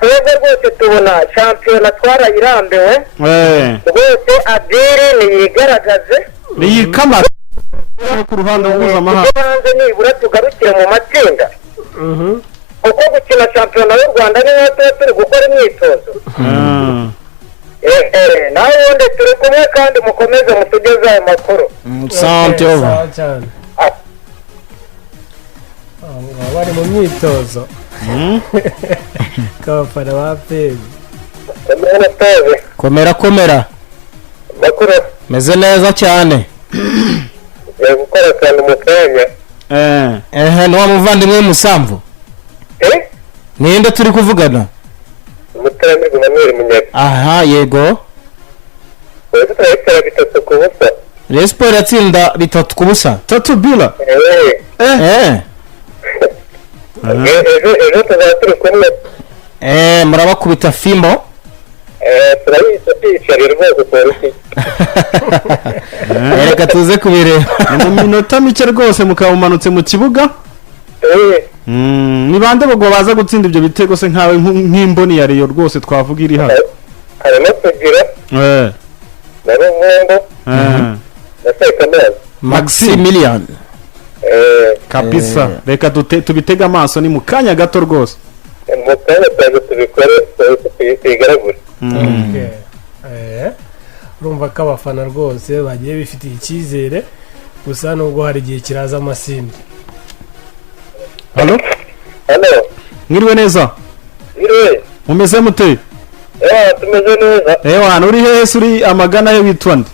twebwe rwose tubona shampiyona twarayirambiwe rwose Abiri niyigaragaze niyikamara ku ruhando mpuzamahanga hanze nibura tugarukire mu matsinda kuko gukina shampiyona y'u Rwanda niyo tuba turi gukora imyitozo nawe ubundi turi kumwe kandi mukomeze mutugeze ayo makuru cyane bari mu myitozo k'abafana ba APR komera makuru meze neza cyane gukora akantu mu kanya ni wa muvandimwe Musamvu ninde turi kuvugana Mutaramirwa Emmanuel Munyaga aha yego turayitera 3 ku busa Rayon Sports yatsinda 3 ku busa 3 bila ejo tuzaba turi kumwe murabakubita fimbo turayishyira rwose polisi reka tuze kubireba ni mu minota mike rwose mukaba mumanutse mu kibuga ni bande bagwa baza gutsinda ibyo bitego se nkawe nk'imboni ya Rayon rwose twavuga iri hano harimo kugira na Ruvundo na Sekamana Maximilian kabisa reka tubitega amaso ni mu kanya gato rwose mu kanya cyane tubikore tuyigaragure urumva ko abafana rwose bagiye bifitiye icyizere gusa nubwo hari igihe kiraza amasinde halo mwiriwe neza mumeze mute tumeze neza hano uri hehe uri amagana he witwa nde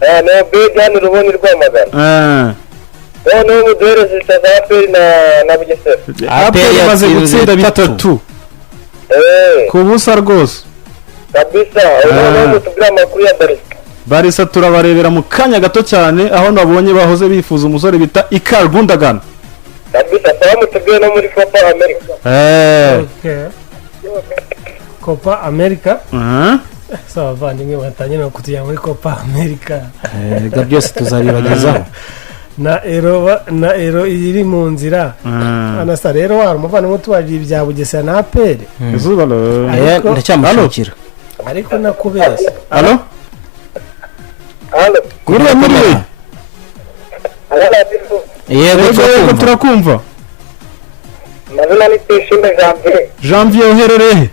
na Bejani Ruboni Rwamagana noneho muduhereze za APR na Bugesera APR yamaze gutsinda 3 ku busa rwose kabisa noneho tubwira amakuru ya Barisa turabarebera mu kanya gato cyane aho nabonye bahoze bifuza umusore bita Ikar Gundogan kabisa salamu tubwire no muri Copa America Copa America sawa abavandimwe batanye no kutujya muri Copa America rega byose tuzabibagezaho na ero iri mu nzira anasa rero wari umuvandimwe tubaje ibya Bugesera na APR izuba ndacyamushakira ariko nakubeshya halo kuriya yego turakumva mazina ni Tishime Janvier uherereye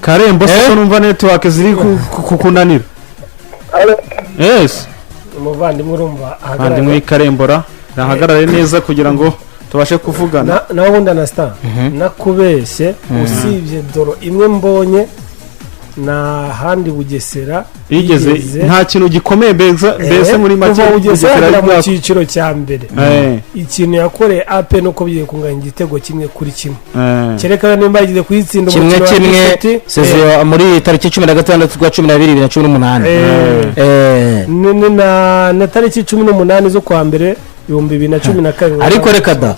Karembo siko numva network ziri kukunanira umuvandimwe urumva ahagarara Karembora nahagarare neza kugira ngo tubashe kuvugana naho ubundi anasta nakubeshye usibye doro imwe mbonye na handi Bugesera igeze nta kintu gikomeye mbese muri make Bugesera mu cyiciro cya mbere ikintu yakoreye AP nuko bigiye kunganya igitego kimwe kuri kimwe cyerekana nimba yagize kuyitsinda kimwe sezo muri tariki 16 kwa 12 2018 na tariki 18 zo kwa mbere 2012 ariko reka da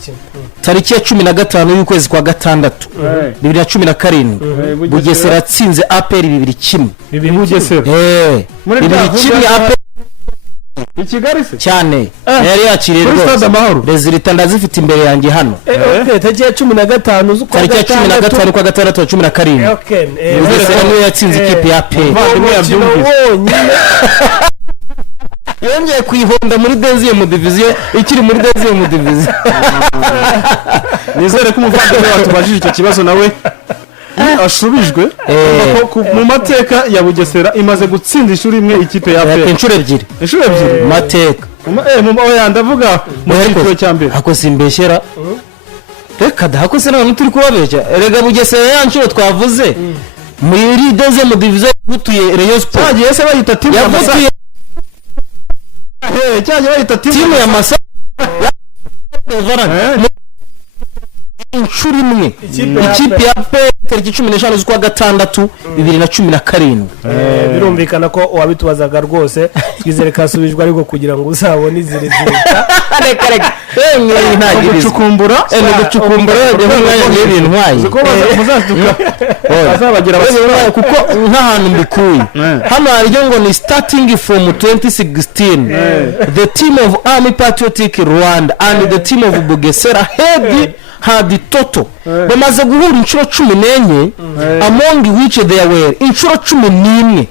tariki ya 15 y'ukwezi kwa gatandatu 2017 Bugesera atsinze APR 2-1 Bugesera muri 2-1 APR Ikigali se cyane yari yakiriye rwose resulta ndazifite imbere yanjye hano tariki ya 15 z'ukwa tariki ya 15 kwa gatandatu 17 Bugesera niyo yatsinze ikipe ya APR yongeye kwihonda muri deuxième division ikiri muri deuxième division nizere ko umuvandimwe watubajije icyo kibazo nawe ashubijwe mu mateka ya Bugesera imaze gutsinda ishuri imwe ikipe ya APR inshuro ebyiri mateka ndavuga mu cyiciro cya mbere hako simbeshyera reka da hako se none turi kubabeshya erega Bugesera ya nshuro twavuze muri deuxième division butuye Rayon Sport cyagiye se bayita timu ya Masa cyagiye bayita timu ya Masa inshuro imwe ikipe ya pe tariki 15 z'ukwa gatandatu 2017 birumvikana ko wabitubazaga rwose twizere kasubijwe ariko kugira ngo uzabone izire zirika reka ntagiriza gucukumbura umwanya n'ibintu nkwaye bazabagira kuko nk'ahantu mbikuye hano haryo ngo ni starting from 2016 the team of Army Patriotic Rwanda and the team of Bugesera had toto bamaze guhura inshuro 14 among which there were inshuro 11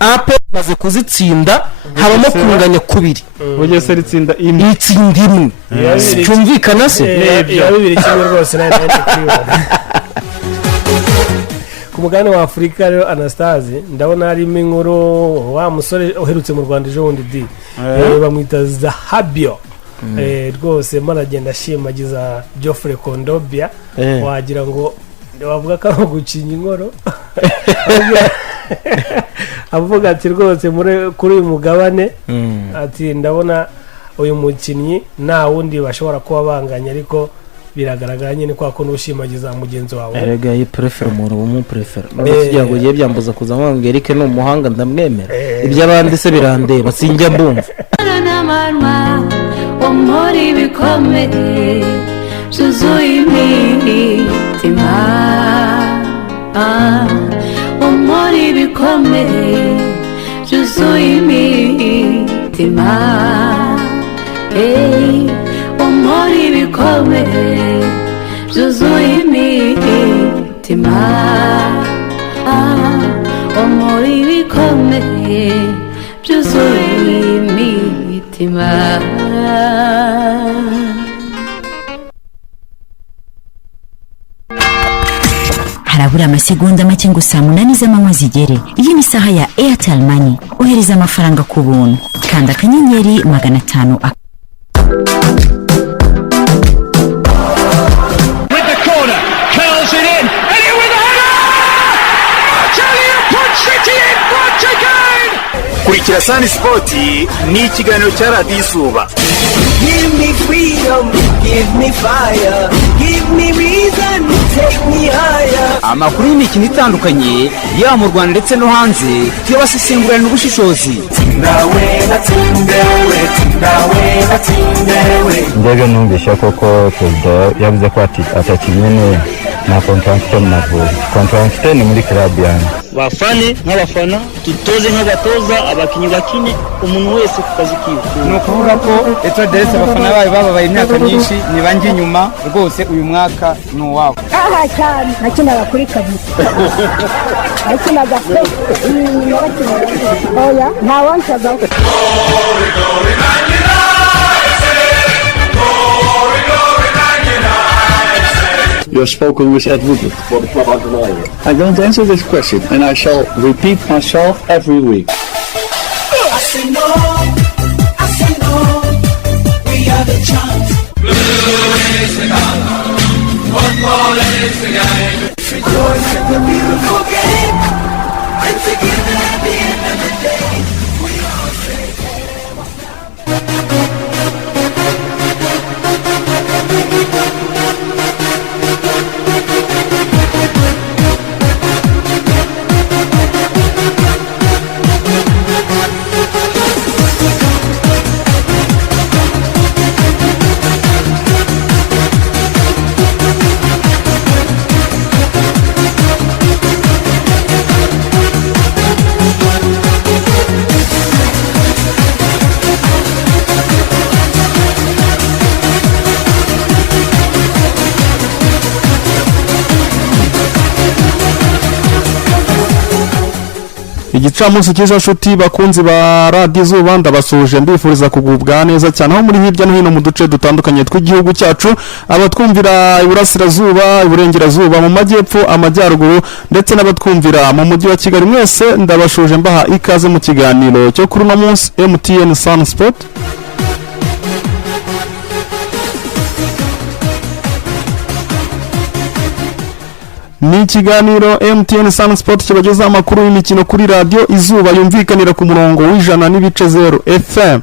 ape maze kuzitsinda habamo kunganya kubiri Bugesera itsinda imwe cyumvikana se ya bibiri kimwe rwose nari ku mugabane wa Afurika rero Anastase ndabona harimo inkuru wa musore uherutse mu Rwanda ejo bundi bamwita Zahabio rwose maragenda ashimagiza Geoffrey Kondobia wagira ngo bavuga ko ari gucinya inkoro avuga ati rwose kuri uyu mugabane ati ndabona uyu mukinnyi nta wundi bashobora kuba banganya ariko biragaragara nyine kwa ko n'ushimagiza mugenzi wawe erega yi prefer umuntu mu prefer kugira ngo giye byambuza kuza ngo Eric ni umuhanga ndamwemera iby'abandi se birandeba sinjya mbumva muri bikomeye zuzuye imitima muri bikomeye zuzuye imitima muri bikomeye zuzuye imitima muri bikomeye zuzuye imitima harabura amasegonda make ngo saa 8 z'amanywa zigere. Iyi ni isaha ya Airtel Money. Ohereza amafaranga ku buntu kanda akanyenyeri 500. kurikira Sun Sport ni ikiganiro cya Radio Izuba. Give me freedom, give me fire, give me reason, take me higher. Amakuru y'imikino itandukanye yaba mu Rwanda ndetse no hanze tuyabasesengurana ubushishozi. Ndege numvisha koko Perezida yavuze ko atakinyene na contract ni muri club yanjye. Bafane nk'abafana tutoze nk'abatoza abakinyi bakine umuntu wese ku kazi kiwe. No kuvuga ko eto derese abafana bayo babaye imyaka myinshi nibanje nyuma rwose uyu mwaka no wabo. Aha cyane nakinaga kuri kabisa. Nakinaga pe oya nta wanshaga. You have spoken with Ed Woodward. I don't answer this question, and I shall repeat myself every week. I say no, we are the champs. Blue is the color, football is the game. Rejoice in the beautiful game, and together at the end of the day, we all say, igicamunsi cyiza nshuti bakunzi ba Radio Izuba ndabasuje mbifuriza kugubwa neza cyane aho muri hirya no hino mu duce dutandukanye tw'igihugu cyacu abatwumvira iburasirazuba iburengerazuba mu majyepfo amajyaruguru ndetse n'abatwumvira mu mujyi wa Kigali mwese ndabashuje mbaha ikaze mu kiganiro cyo kuri uno munsi MTN Sun Sport. ni ikiganiro MTN Sun Sport kibagezaho amakuru y'imikino kuri radio Izuba yumvikanira ku murongo w'100.0 FM.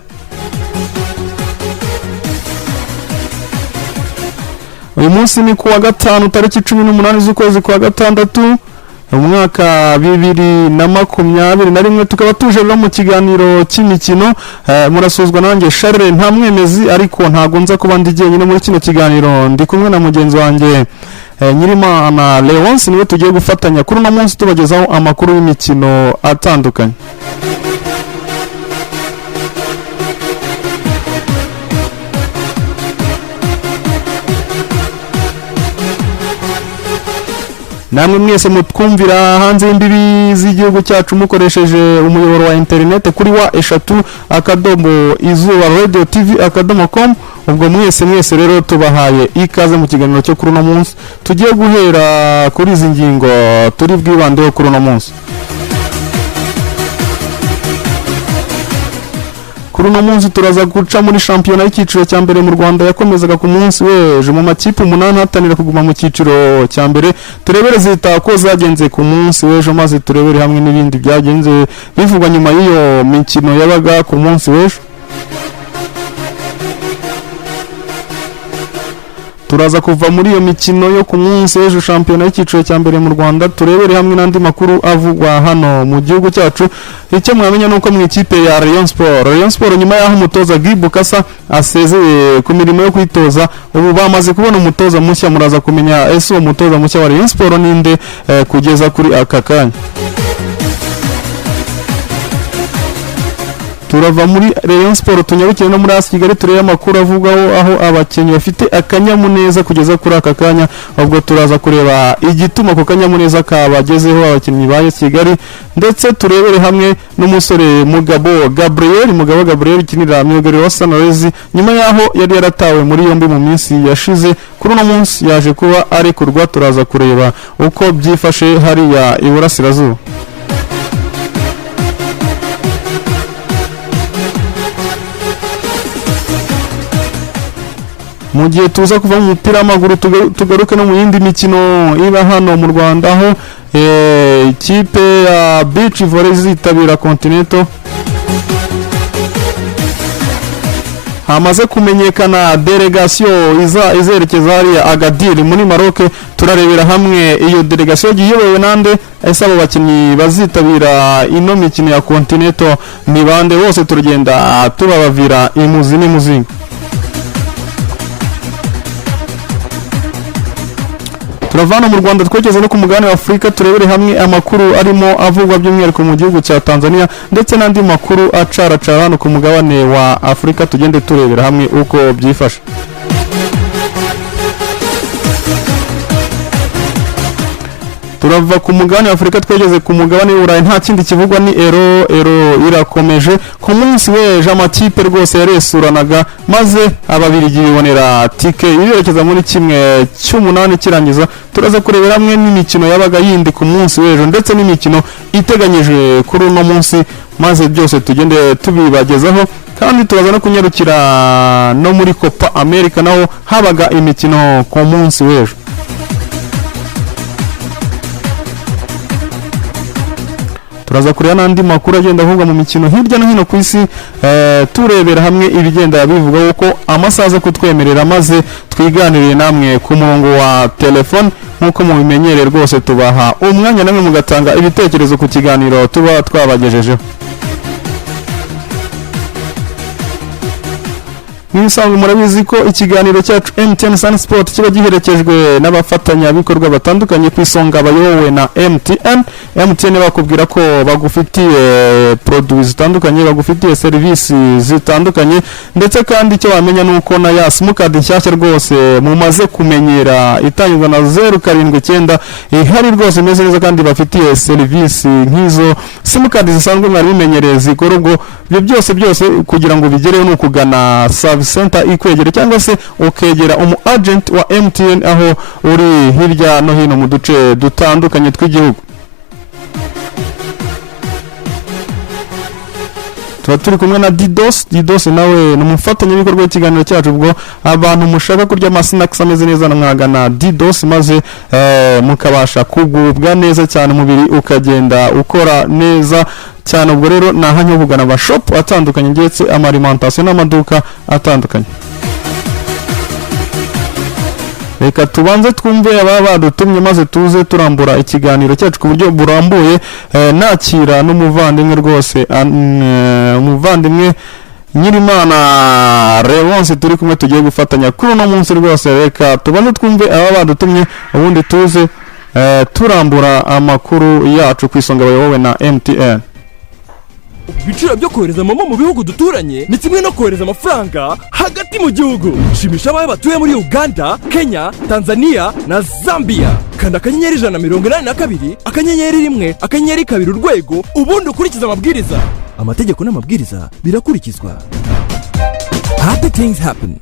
Uyu munsi ni kuwa gatanu tariki 18 z'ukwezi kwa gatandatu umwaka 2021 tukaba tuje mu kiganiro cy'imikino murasuzwa nanjye Charles Ntamwemezi ariko ntago nza kuba ndi jyenyine muri kino kiganiro ndi kumwe na mugenzi wanjye Nyirimana Leonce niwe tugiye gufatanya kuri no munsi tubagezaho amakuru y'imikino atandukanye. Namwe mwese mutwumvira hanze y'imbibi z'igihugu cyacu mukoresheje umuyoboro wa internet kuri wa eshatu akadomo Izuba Radio TV akadomo.com. ubwo mwese rero tubahaye ikaze mu kiganiro cyo kuri no munsi tugiye guhera kuri izi ngingo turi bwibandeho kuri no munsi. Kuri no munsi turaza guca muri shampiyona y'ikiciro cya mbere mu Rwanda yakomezaga ku munsi weje mu makipe 8 hatanira kuguma mu kiciro cya mbere turebere zita ko zagenze ku munsi weje maze turebere hamwe n'ibindi byagenze bivugwa nyuma y'iyo mikino yabaga ku munsi weje. Turaza kuva muri iyo mikino yo ku munsi w'ejo shampiyona y'ikiciro cya mbere mu Rwanda turebere hamwe n'andi makuru avugwa hano mu gihugu cyacu. Icyo mwamenya nuko mu ikipe ya Rayon Sport nyuma yaho umutoza Guy Bukasa asezeye ku mirimo yo kwitoza ubu bamaze kubona umutoza mushya muraza kumenya ese uwo mutoza mushya wa Rayon Sport ninde kugeza kuri aka kanya. Turava muri Rayon Sport tunyarukire no muri AS Kigali tureye amakuru avugaho aho abakinnyi bafite akanyamuneza kugeza kuri aka kanya ubwo turaza kureba igituma ko kanyamuneza kabagezeho abakinnyi ba AS Kigali ndetse turebere hamwe n'umusore Mugabo Gabriel kinira myugariro wa Sunrise nyuma yaho yari yaratawe muri yombi mu minsi yashize kuri no munsi yaje kuba ari kurwa turaza kureba uko byifashe hariya iburasirazuba. Mu gihe tuza kuva mu mupira w'amaguru tugaruke no mu yindi mikino iba hano mu Rwanda aho ikipe ya Beach Volley zitabira Continental hamaze kumenyekana delegation izerekeza hariya Agadir muri Maroc. Turarebera hamwe iyo delegation giyobowe nande ese abo bakinnyi bazitabira ino mikino ya Continental ni bande bose turagenda tubabavira imuzi n'imuzingo. Turavana mu Rwanda twekeze no ku mugabane wa Afrika turebere hamwe amakuru arimo avugwa by'umwihariko mu gihugu cya Tanzania ndetse n'andi makuru acaracara hano ku mugabane wa Afrika tugende turebera hamwe uko byifashe. Turava ku mugabane wa Afrika twegeze ku mugabane w'Uburayi nta kindi kivugwa ni ero irakomeje ku munsi weje amakipe rwose yaresuranaga maze ababirigi bibonera tike iberekeza muri kimwe cy'umunani kirangiza. Turaza kurebera hamwe n'imikino yabaga yindi ku munsi weje ndetse n'imikino iteganyije kuri uno munsi maze byose tugende tubibagezaho kandi turaza no kunyarukira no muri Copa America naho habaga imikino ku munsi weje. Turaza kureba n'andi makuru agenda avugwa mu mikino hirya no hino ku isi turebera hamwe ibigenda bivuga uko amasaza kutwemerera maze twiganirire namwe ku murongo wa telefone nkuko mubimenyere rwose tubaha umwanya namwe mugatanga ibitekerezo ku kiganiro tuba twabagejejeho. Nisanzwe murabizi ko ikiganiro cyacu MTN Sun Sport kiba giherekejwe n'abafatanya bikorwa batandukanye ku isonga bayobowe na MTN bakubwira ko bagufitiye produits zitandukanye bagufitiye service zitandukanye ndetse kandi icyo wamenya nuko na ya SIM card nshyashya rwose mumaze kumenyera itangirwa na 079 ihari rwose meze neza kandi bafitiye service nk'izo SIM card zisanzwe mwari bimenyereye zikora ubwo byose kugira ngo bigereho no kugana service center ikwegera cyangwa se ukegera umu agent wa MTN aho uri hirya no hino mu duce dutandukanye tw'igihugu. tuba turi kumwe na Didos nawe ni umufatanyabikorwa w'ikiganiro cyacu ubwo abantu mushaka kurya amasnacks ameze neza mwagana Didos maze mukabasha kugubwa neza cyane umubiri ukagenda ukora neza cyane ubwo rero nahanye kugana ba shop atandukanye ndetse amalimentation n'amaduka atandukanye. Reka tubanze twumve aba badutumye maze tuze turambura ikiganiro cyacu ku buryo burambuye nakira n'umuvandimwe rwose umuvandimwe Nyirimana Leonce turi kumwe tugiye gufatanya kuri uno munsi rwose. Reka tubanze twumve aba badutumye ubundi tuze turambura amakuru yacu ku isonga bayobowe na MTN. Ibiciro byo kohereza mama mu bihugu duturanye ni kimwe no kohereza amafaranga hagati mu gihugu. Shimisha abaye batuye muri Uganda, Kenya, Tanzania na Zambia. Kanda akanyenyeri 182 akanyenyeri 1 akanyenyeri 2 urwego ubundi ukurikiza amabwiriza. Amategeko n'amabwiriza birakurikizwa. Happy things happen.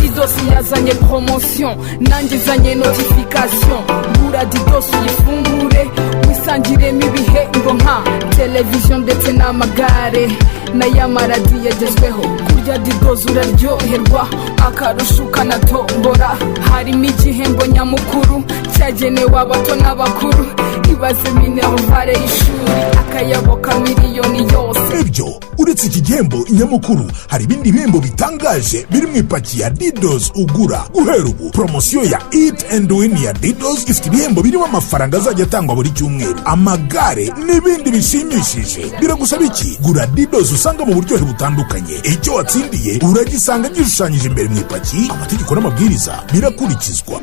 Didos yazanye promotion nangizanye notification gura Didos uyifungure wisangiremo ibihe ngo nka television ndetse n'amagare n'ayamaradi yagezweho kurya Didos uraryoherwa akarusho kanatombora harimo igihembo nyamukuru cyagenewe abato n'abakuru ibaze minervare y'ishuri akayaboka miliyoni yose. Ibyo uretse iki gihembo nyamukuru hari ibindi bihembo bitangaje biri mu ipaki ya Didos ugura guhera ubu. Promosiyo ya Eat and Win ya Didos ifite ibihembo birimo amafaranga azajya atangwa buri cyumweru, amagare n'ibindi bishimishije. Biragusaba iki? Gura Didos usanga mu buryohe butandukanye. Icyo watsindiye uragisanga gishushanyije imbere mu ipaki. Amategeko n'amabwiriza birakurikizwa.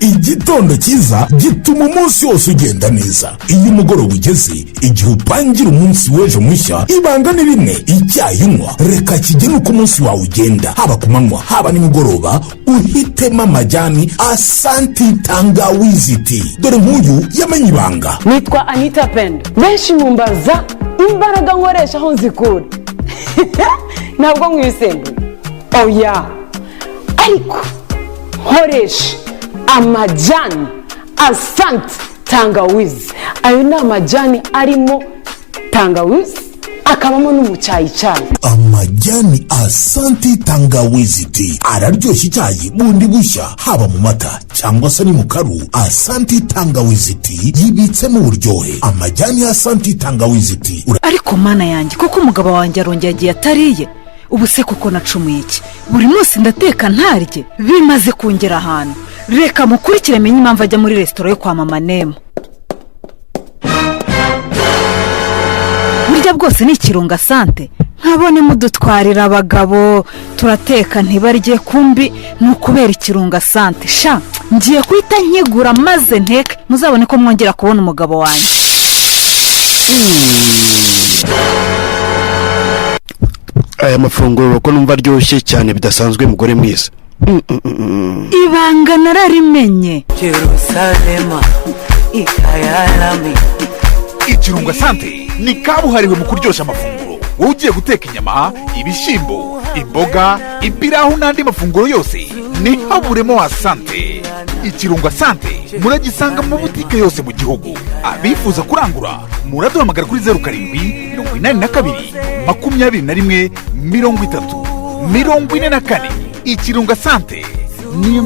Igitondo cyiza gituma umunsi wose ugenda neza. Iyo umugoroba ugeze igihe upangira umunsi w'ejo mushya ibanga ni rimwe icyayi unywa reka kigene uko umunsi wawe ugenda haba ku manywa haba nimugoroba uhitemo amajyani Asante Tangawizi Tea. Dore nk'uyu yamenye ibanga. Nitwa Anita Pendo benshi mumbaza imbaraga nkoresha aho nzikura ntabwo mwisembuye oya ariko nkoresha amajyani Asante Tangawizi. Ayo ni amajyani arimo tangawizi akabamo n'umucyayi cyane. Amajyani Asante Tangawizi Tea araryoshya icyayi bundi bushya haba mu mata cyangwa se ni mu karu. Asante Tangawizi Tea yibitsemo uburyohe. Amajyani Asante Tangawizi Tea. Ariko mana yanjye kuko umugabo wanjye arongeye agiye atariye ubu se kuko nacumuye iki buri munsi ndateka ntarye bimaze kongera ahantu. Reka mukurikire menye impamvu ajya muri restaurant yo kwa mama Nemo. Burya bwose ni ikirunga Asante nkabone mudutwarira abagabo turateka ntibarye kumbi nukubera ikirunga Asante. Sha ngiye kwita nkigura maze nteke muzabone ko mwongera kubona umugabo wanjye. Aya mafunguro ko numva aryoshye cyane bidasanzwe mugore mwiza. Ibanga nararimenye. Jerusalema ikayalami. Ikirunga Asante ni kabuhariwe mu kuryoshya amafunguro. Wowe ugiye guteka inyama, ibishyimbo, imboga, ipirahu n'andi mafunguro yose ni haburemo Asante. Ikirunga Asante muragisanga mu butike yose mu gihugu. Abifuza kurangura muraduhamagara kuri 0722213044. Ikirunga Asante ni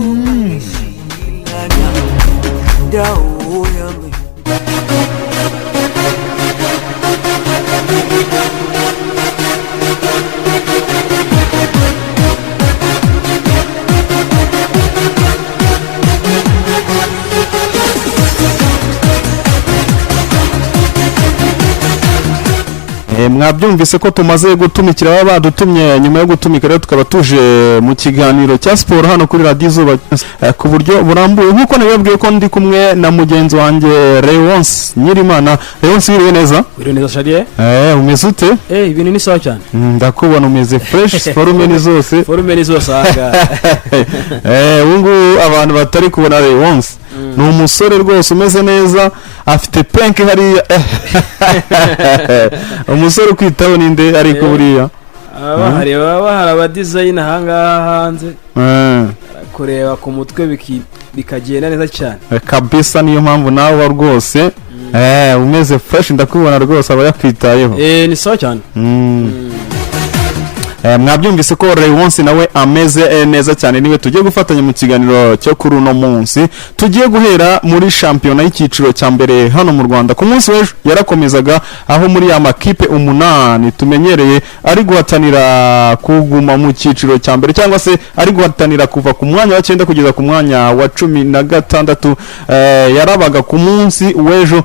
mwabyumvise ko tumaze gutumikira aba badutumye. Nyuma yo gutumika rero tukaba tuje mu kiganiro cya siporo hano kuri Radio Izuba ku buryo burambuye nkuko nabibabwiye ko ndi kumwe na mugenzi wanjye Leonce Nyirimana. Leonce wiriwe neza? Wiriwe neza Sharie. Umeze ute? Ibintu ni sawa cyane. Ndakubona umeze fresh forume ni zose. Forume ni zose aga. Ubungu abantu batari kubona Leonce ni umusore rwose umeze neza afite penke hariya. Umusore kwitaho ninde ariko buriya bahari abadizayina ahangaha hanze kureba ku mutwe bikagenda neza cyane kabisa. Niyo mpamvu nawe rwose umeze fresh ndakubona rwose aba yakwitayeho ni sawa cyane. Mwabyumvise ko Rayonsi nawe ameze neza cyane. Niwe tugiye gufatanya mu kiganiro cyo kuri uno munsi. Tugiye guhera muri shampiyona y'ikiciro cya mbere hano mu Rwanda. Ku munsi w'ejo yarakomezaga aho muri ya makipe 8 tumenyereye ari guhatanira kuguma mu kiciro cya mbere cyangwa se ari guhatanira kuva ku mwanya wa 9 kugeza ku mwanya wa 16. Yarabaga ku munsi w'ejo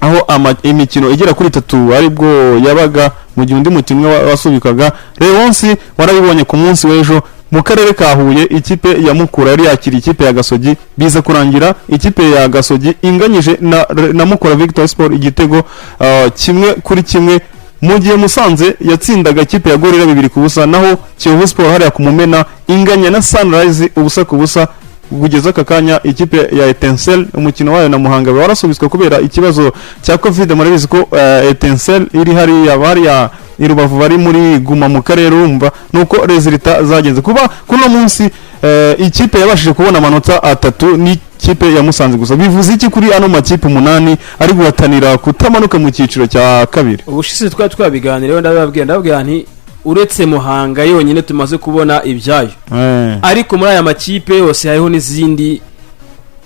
aho imikino igera kuri 3 aribwo yabaga mu gihe undi mukino wasubikaga. Rayonsi warabibonye ku munsi w'ejo mu karere ka Huye ikipe ya Mukura yari yakira ikipe ya Gasogi, biza kurangira ikipe ya Gasogi inganyije na Mukura Victor Sport igitego 1-1. Mu gihe Musanze yatsindaga ikipe ya Gorira 2-0, naho Kiyovu Sport hariya ku Mumena inganya na Sunrise 1-1. Kugeza kakanya ikipe ya Etincelle umukino wayo na Muhanga warasubizwe kubera ikibazo cya Covid. Murabizi ko Etincelle iri hariya i Rubavu bari muri guma mu karere urumva nuko resulta zagenze kuba kuno munsi. Ikipe yabashije kubona amanota 3 ni ikipe ya Musanze gusa. Bivuze iki kuri ano makipe 8 ari guhatanira kutamanuka mu cyiciro cya kabiri? Ubushize twabiganiriye ndababwira nti uretse Muhanga yonyine tumaze kubona ibyayo, ariko muri aya makipe yose hariho n'izindi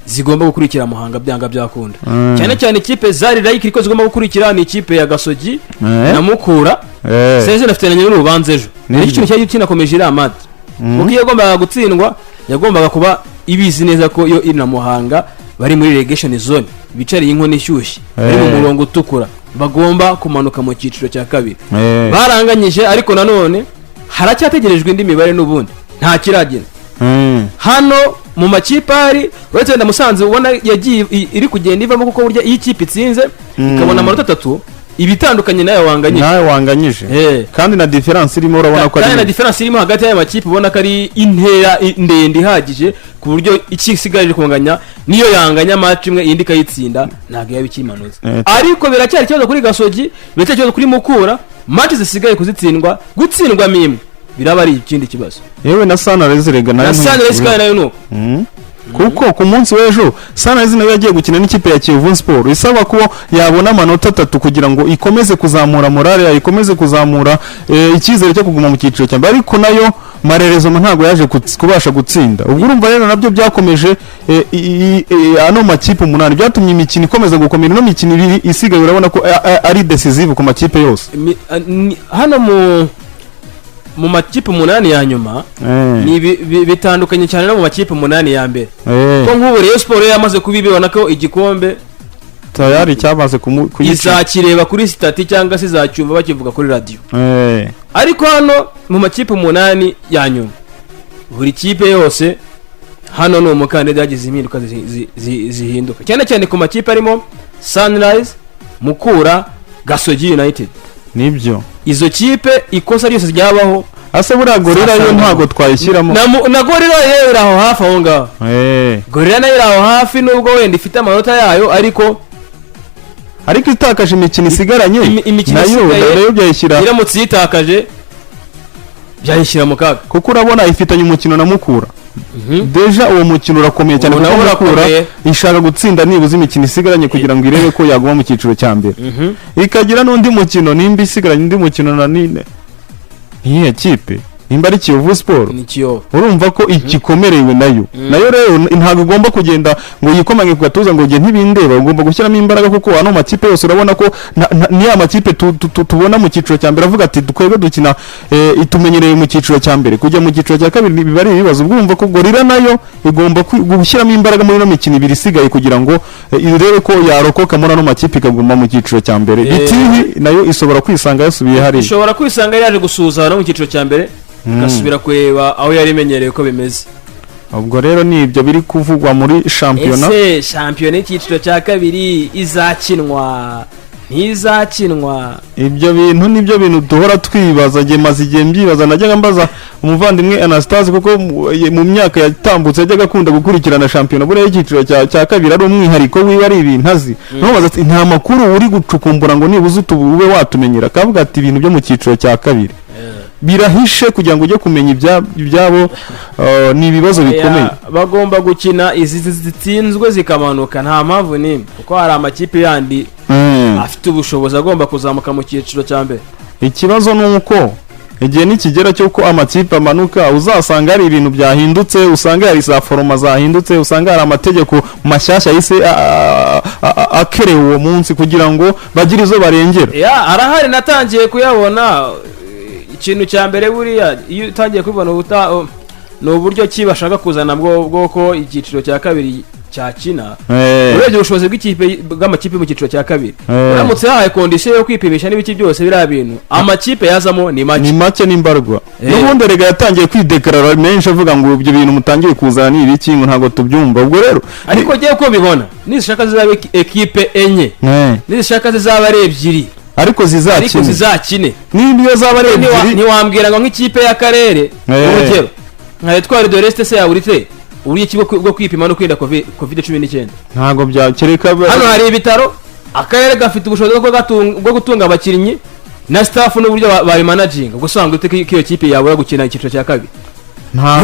zigomba gukurikira Muhanga byanga byakunda. Cyane cyane ikipe zari like iko zigomba gukurikira ni ikipe ya Gasogi na Mukura. Seze nafitanye n'urubanza ejo n'ikintu cyaje kinakomeje iramad kuko yagombaga gutsindwa, yagombaga kuba ibizi neza ko yo iri na Muhanga bari muri relegation zone, bicariye inkoni ishyushye bari mu murongo utukura, bagomba kumanuka mu cyiciro cya kabiri. Baranganyije ariko nanone haracyategerejwe indi mibare n'ubundi nta kiragena. Hano mu makipe ari uretse na Musanze ubona yagiye iri kugenda ivamo kuko burya iyi kipe itsinze ikabona amanota 3 ibitandukanye nayo wanganyije kandi na difference irimo urabona ko ari na difference irimo hagati y'aya makipe ubona ko ari intera ndende ihagije ku buryo ikisigaje kunganya niyo yanganya match imwe indi kayitsinda ntago yabikimanuza. Ariko biracyari ikibazo kuri Gasogi, biracyari ikibazo kuri Mukura, match zisigaye gutsindwa mimwe biraba ari ikindi kibazo. Yewe na Sunrise rega nayo nayo nuko kuko ku munsi w'ejo Sunrise nayo yagiye gukina n'ikipe ya Kiyovu Sport isaba ko yabona amanota 3 kugira ngo ikomeze kuzamura morale, ikomeze kuzamura icyizere cyo kuguma mu cyiciro cya mbere. Ariko nayo Marerezo ntago yaje kubasha gutsinda. Ubwo urumva rero nabyo byakomeje ano makipe 8 byatumye imikino ikomeza gukomera. No mikino 2 isigaye urabona ko ari decisive ku makipe yose. Hano mu makipe 8 ya nyuma ni bitandukanye cyane no mu makipe 8 ya mbere. Ko nk'ubu Rayon Sport yamaze kubibibona ko igikombe tayari cyamaze izakireba kuri stati cyangwa se zacyumva bakivuga kuri radio. Ariko hano mu makipe 8 ya nyuma buri kipe yose hano no umukandida yagize impinduka zihinduka cyane cyane ku makipe arimo Sunrise, Mukura, Gasogi United. Nibyo izo kipe ikosa ryose ryabaho ase buriya Gorira yo ntago twayishyiramo na Gorira yewe aho hafi aho ngaho. Gorira nayo aho hafi nubwo wenda ifite amanota yayo ariko itakaje imikino isigaranye nayo byayishyira iramutse yitakaje byayishyira mu kaga kuko urabona ifitanye umukino na Mukura. Deja uwo mukino urakomeye cyane kuko Mukura ishaka gutsinda nibuze imikino isigaranye kugira ngo irebe ko yaguma mu cyiciro cya mbere. Ikagira n'undi mukino nimba isigaranye undi mukino na nine niye kipe nimba ari Kiyovu Sport urumva ko ikikomerewe nayo rero ntago ugomba kugenda ngo yikomange ku gatuza ngo ngiye ntibindeba, ugomba gushyiramo imbaraga kuko ano makipe yose urabona ko ni ya makipe tubona mu cyiciro cya mbere avuga ati dukwege dukina itumenyereye mu cyiciro cya mbere kujya mu cyiciro cya kabiri biba ari ibibazo. Ubwumva ko Gorira nayo igomba gushyiramo imbaraga muri no mikino 2 isigaye kugira ngo irebe ko yarokoka muri ano makipe ikaguma mu cyiciro cya mbere. Bitihi nayo ishobora kwisanga yasubiye hari ishobora kwisanga yaje gusuza no mu cyiciro cya mbere gasubira kureba aho yari imenyereye ko bimeze. Ubwo rero ni ibyo biri kuvugwa muri shampiyona. Ese shampiyona y'ikiciro cya kabiri izakinwa ntizakinwa? Ibyo bintu nibyo bintu duhora twibaza, maze igihe mbyibaza. Najyaga mbaza umuvandimwe Anastase kuko mu myaka yatambutse yajyaga akunda gukurikirana shampiyona buriya y'ikiciro cya kabiri ari umwihariko wiwe ari ibintu azi. Nobaza ati nta makuru uri gucukumbura ngo nibuze utubube watumenyera. Kavuga ati ibintu byo mu cyiciro cya kabiri birahishe kugira ngo ujye kumenya ibyabo ni ibibazo bikomeye. Bagomba gukina izi zitsinzwe zikamanuka nta mpamvu nimwe kuko hari amakipe yandi afite ubushobozi agomba kuzamuka mu cyiciro cya mbere. Ikibazo ni uko igihe nikigera cy'uko amakipe amanuka uzasanga hari ibintu byahindutse, usanga hari za foroma zahindutse, usanga hari amategeko mashyashya yise akerewe uwo munsi kugira ngo bagire izo barengera. Arahari natangiye kuyabona. Ikintu cya mbere buriya iyo utangiye kubibona ni uburyo ki bashaka kuzana bwoko icyiciro cya kabiri cyakina urebye ubushobozi bw'amakipe mu cyiciro cya kabiri uramutse hahaye kondisiyo yo kwipimisha n'ibiki byose biriya bintu amakipe yazamo ni make n'imbarwa. N'ubundi rega yatangiye kwidekarara menshi avuga ngo ibyo bintu mutangiye kuzana ni ibiki ngo ntabwo tubyumva. Ubwo rero ariko giye ko bibona nizishaka zizaba ekipe enye nizishaka zizaba ari ebyiri ariko zizakine niyo zaba ari ebyiri ntiwambwira ngo nk'ikipe y'akarere urugero nka Etoile de l'Est se yaburite uri ikigo bwo kwipima no kwirinda COVID-19 ntago byakereka. Hano hari ibitaro akarere gafite ubushobozi bwo gutunga abakinnyi na staff n'uburyo bari managing gusanga ute kiyo kipe yabura gukina icyiciro cya kabiri.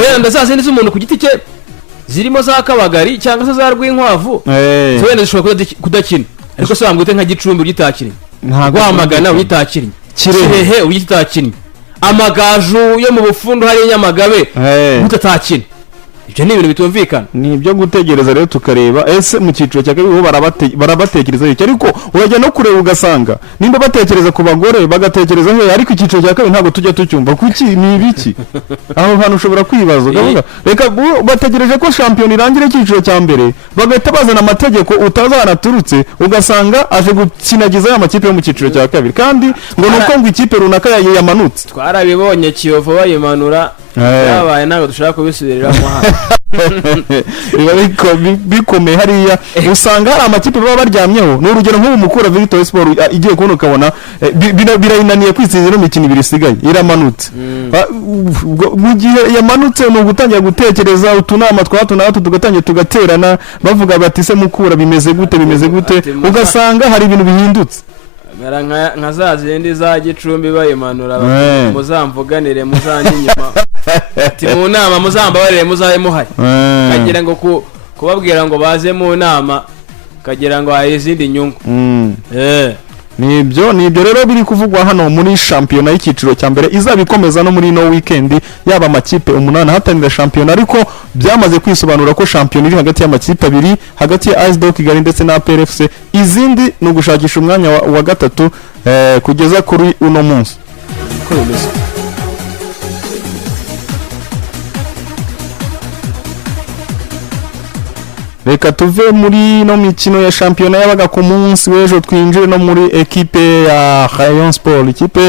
Wenda zazindi z'umuntu ku giti cye zirimo za Kabagari cyangwa se za Rwinkwavu wenda zishobora kudakina ariko sanga ute nka Gicumbi ugitakinnye ntago Rwamagana ugitakinnye Kirehe ugitakinnye Amagaju yo mu Bufundu hari Nyamagabe utatakina. Ibyo ni ibintu bitumvikana. Ni ibyo gutegereza rero tukareba ese mu cyiciro cya kabiri barabatekereza iki, ariko urajya no kureba ugasanga nimba batekereza ku bagore bagatekereza he, ariko icyiciro cya kabiri ntabwo tujya tucyumva kuki ni ibiki. Aho hantu ushobora kwibaza ukavuga reka bategereje ko shampiyona irangira icyiciro cya mbere bagahita bazana amategeko utazanaturutse ugasanga aje gukinagiza ya makipe yo mu cyiciro cya kabiri kandi ngo nuko ngo ikipe runaka yamanutse. Twarabibonye Kiyovu bayimanura yabaye ntabwo dushaka kubisubiriramo hano. bikomeye hariya usanga hari amakipe baba baryamyeho. Ni urugero nk'ubu Mukura Victory Sport igiye kubona ukabona birayinaniye kwitsinzira imikino ibiri isigaye iramanutse. Mu gihe yamanutse ni ugutangira gutekereza utunama twa hato na hato tugatangira tugaterana bavuga bati se Mukura bimeze gute ugasanga hari ibintu bihindutse. Nka za zindi za Gicumbi bayimanura muzamvuganire muzanjye inyuma ati mu nama muzambabarire muzaye muhari kagira ngo kubabwira ngo baze mu nama kagira ngo hari izindi nyungu. Nibyo rero biri kuvugwa hano muri shampiyona y'icyiciro cya mbere izabikomeza no muri no weekend yaba amakipe 8 hatanira shampiyona, ariko byamaze kwisobanura ko shampiyona iri hagati y'amakipe abiri hagati ya AS Kigali ndetse na APRFC. Izindi no gushakisha umwanya wa gatatu kugeza kuri uno munsi. Reka tuve muri no mikino ya shampiyona yabaga ku munsi w'ejo twinjire no muri ekipe ya Rayon Sport. Ikipe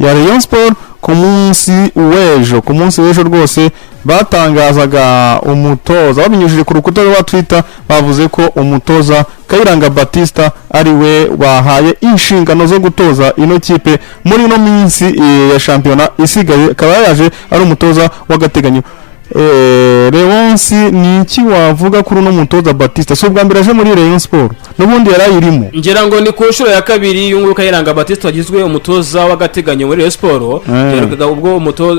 ya Rayon Sport ku munsi w'ejo rwose batangazaga umutoza babinyujije ku rukuta rwa Twitter bavuze ko umutoza Kayiranga Batista ari we bahaye inshingano zo gutoza ino kipe muri no minsi ya shampiyona isigaye, akaba yaje ari umutoza w'agateganyo. Leonsi ni iki wavuga kuri uno mutoza Batista? So bwa mbere aje muri Rayon Sport n'ubundi yarayirimo ngira ngo ni ku nshuro ya kabiri yunguka Kayiranga Batista wagizwe umutoza w'agateganyo muri Rayon Sport.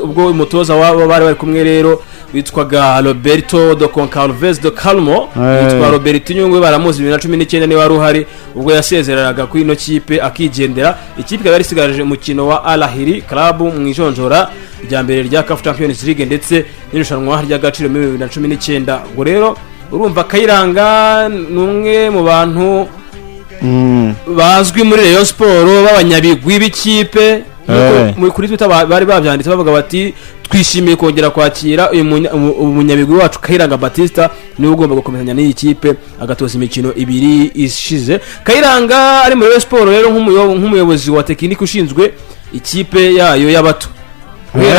ubwo umutoza wabo bari kumwe rero witwaga Roberto do Concalves do Calmo witwa Roberto Nyungwe baramuzi 2019 ni wari uhari ubwo yasezereraga kuri ino kipe akigendera. Ikipe yari isigaje umukino wa Al Ahly Club mu ijonjora rya mbere rya CAF Champions League ndetse n'irushanwa ry'agaciro mu 2019. Ubwo rero urumva Kayiranga numwe mu bantu bazwi muri Rayon Sport b'abanyabigwi b'ikipe. Muri kuri Twitter bari babyanditse bavuga bati twishimiye kongera kwakira uyu munyabigwi wacu Kayiranga Batista niwe ugomba gukomezanya n'iyi kipe agatoza imikino ibiri ishize. Kayiranga ari muri Rayon Sport rero nk'umuyobozi wa tekiniki ushinzwe ikipe yayo y'abato.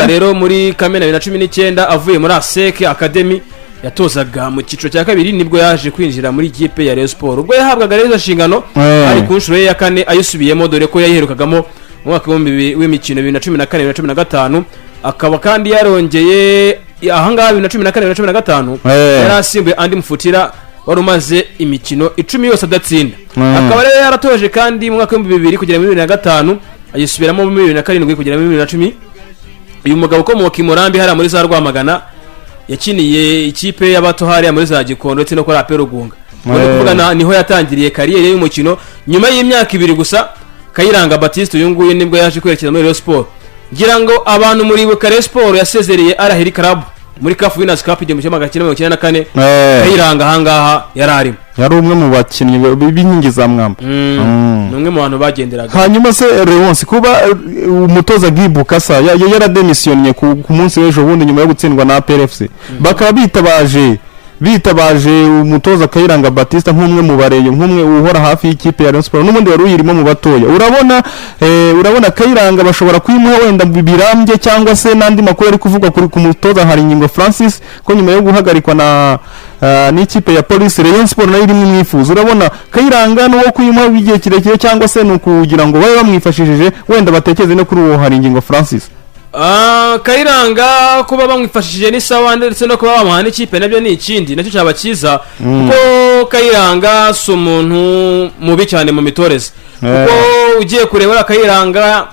Rero muri Kamena 2019 avuye muri ASEC Academy yatozaga mu cyiciro cya kabiri nibwo yaje kwinjira muri ikipe ya Rayon Sport. Ubwo yahabwaga rero inshingano ari ku nshuro ya kane ayisubiyemo dore ko yaherukagamo mu mwaka w'imikino 2014-2015 akaba kandi yarongeye ahangaha 2014-2015 yarasimbuye Andi Mufutira wari umaze imikino 10 yose adatsinda. Akaba rero yaratoje kandi mu mwaka wa 2000 kugera muri 2005 ayisubiramo muri 2007 kugera muri 2010 uyu mugabo ukomoka i Murambi hariya muri za Rwamagana yakiniye ikipe y'abato hariya muri za Gikondo ndetse no kuri APR Rugunga kuvuga niho yatangiriye kariyeri y'umukino nyuma y'imyaka 2 gusa Kayiranga Baptiste uyu nguyu nibwo yaje kwerekeza muri Rayon Sport ngira ngo abantu muri Rayon Sport yasezereye Al-Ahly Club muri CAF Winners Cup 1994 Kayiranga ahangaha yararimo yari umwe mu bakinnyi b'inkingi za mwamba numwe mu bantu bagenderaga hanyuma se Leonce kuba umutoza Gibu Kasa yarademisiyonye ku munsi w'ejo bundi nyuma yo gutsindwa na APRFC bakaba bitabaje umutoza Kayiranga Baptiste nk'umwe mu bareyo nk'umwe uhora hafi y'ikipe ya Rayon Sport n'umundi wari uyirimo mu batoya urabona Kayiranga bashobora kwimuha wenda birambye cyangwa se nandi makuru ari kuvugwa ku mutoza Haringingo Francis ko nyuma yo guhagarikwa na n'ikipe ya Police Rayon Sport nayo irimo imwifuza urabona Kayiranga n'uwo kwimuha bigiye kirekire cyangwa se nukugira ngo babe bamwifashishije wenda batekeze no kuri uwo Haringingo Francis Kayiranga kuba bamwifashishije ni sawa ndetse no kuba bamuha n'ikipe nabyo ni ikindi nacyo cyaba cyiza kuko Kayiranga si umuntu mubi cyane mu mitoreze kuko ugiye kureba Kayiranga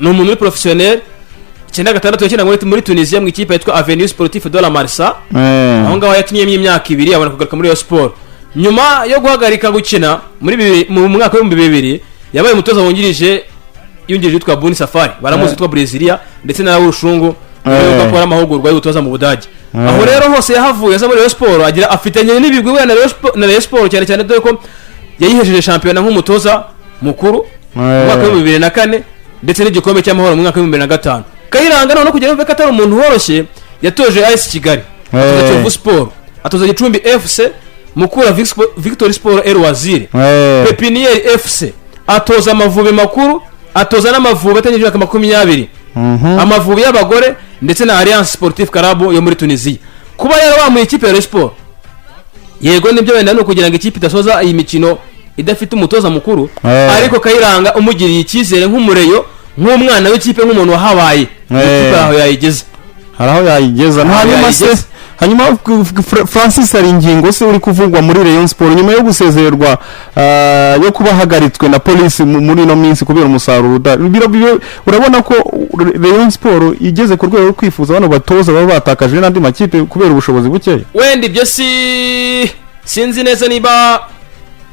ni umuntu uri professionnel 96 yakina muri Tunisia mu ikipe yitwa Avenue Sportif de la Marsa aho ngaho yakinnye imyaka 2 abona kugaruka muri Rayon Sport nyuma yo guhagarika gukina mu mwaka wa 2000 yabaye umutoza wungirije yitwa Buni Safari baramuzi yitwa Brezilia ndetse na Urushungu yo gukora amahugurwa y'ubutoza mu Budage aho rero hose yahavuye aza muri Rayon Sport agira afitanye n'ibigwi we na Rayon Sport cyane cyane dore ko yayihejeje champion nk'umutoza mukuru mu mwaka wa 2004 ndetse n'igikombe cy'amahoro mu mwaka wa 2005 Kayiranga none kugira ngo atari umuntu woroshye yatoje AS Kigali atoza Kiyovu Sport atoza Gicumbi FC Mukura Victory Sport Waziri Pepiniere FC atoza Amavubi makuru atoza n'Amavubi atangiye imyaka 20 Amavubi y'abagore ndetse na Alliance Sportif Club yo muri Tunisia kuba yari wamuye ikipe ya Rayon Sport yego nibyo wenda no kugira ngo ikipe idasoza iyi mikino idafite umutoza mukuru ariko Kayiranga umugiriye ikizere nk'umureyo nk'umwana w'ikipe nk'umuntu wahabaye ikipe aho yayigeze haraho yayigeza hanyuma Francis Haringingo se uri kuvugwa muri Rayon Sport nyuma yo gusezererwa yo kubahagaritswe na police muri no minsi kubera umusaruro urabona ko Rayon Sport igeze ku rwego rwo kwifuza bano batoza baba batakaje n'andi makipe kubera ubushobozi bukeya wenda ibyo sinzi neza niba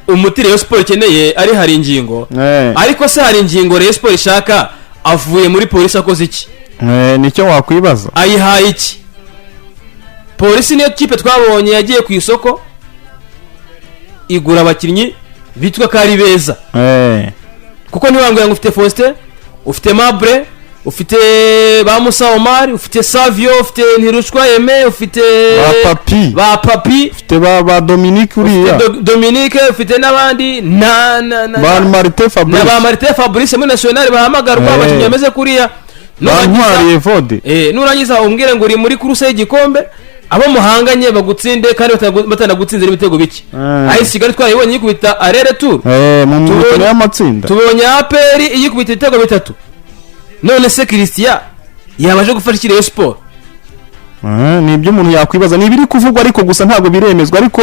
umuti Rayon Sport ikeneye ari Haringingo ariko se Haringingo Rayon Sport ishaka avuye muri polisi akoze iki nicyo wakwibaza ayihaye iki polisi niyo kipe twabonye yagiye ku isoko igura abakinnyi bitwa kari beza kuko ntiwanguye ngo ufite Faustin ufite Mabre ufite ba Musa Omar ufite Savio ufite Ntirushwa Aime ufite ba Papi ufite ba Dominique uriya Dominique ufite n'abandi ba Martin Fabrice muri national bahamagarwa abakinnyi bameze kuriya Ntwari Evode nurangiza umbwire ngo uri muri kuruse y'igikombe abo muhanganye bagutsinde kandi batanagutsinze n'ibitego biki ayi Kigali twayibonye yikubita arere tour mu mikino y'amatsinda tubonye APR yikubita ibitego 3 none se Christian yabaje gufasha Rayon Sport ni ibyo umuntu yakwibaza ni ibiri kuvugwa ariko gusa ntabwo biremezwa ariko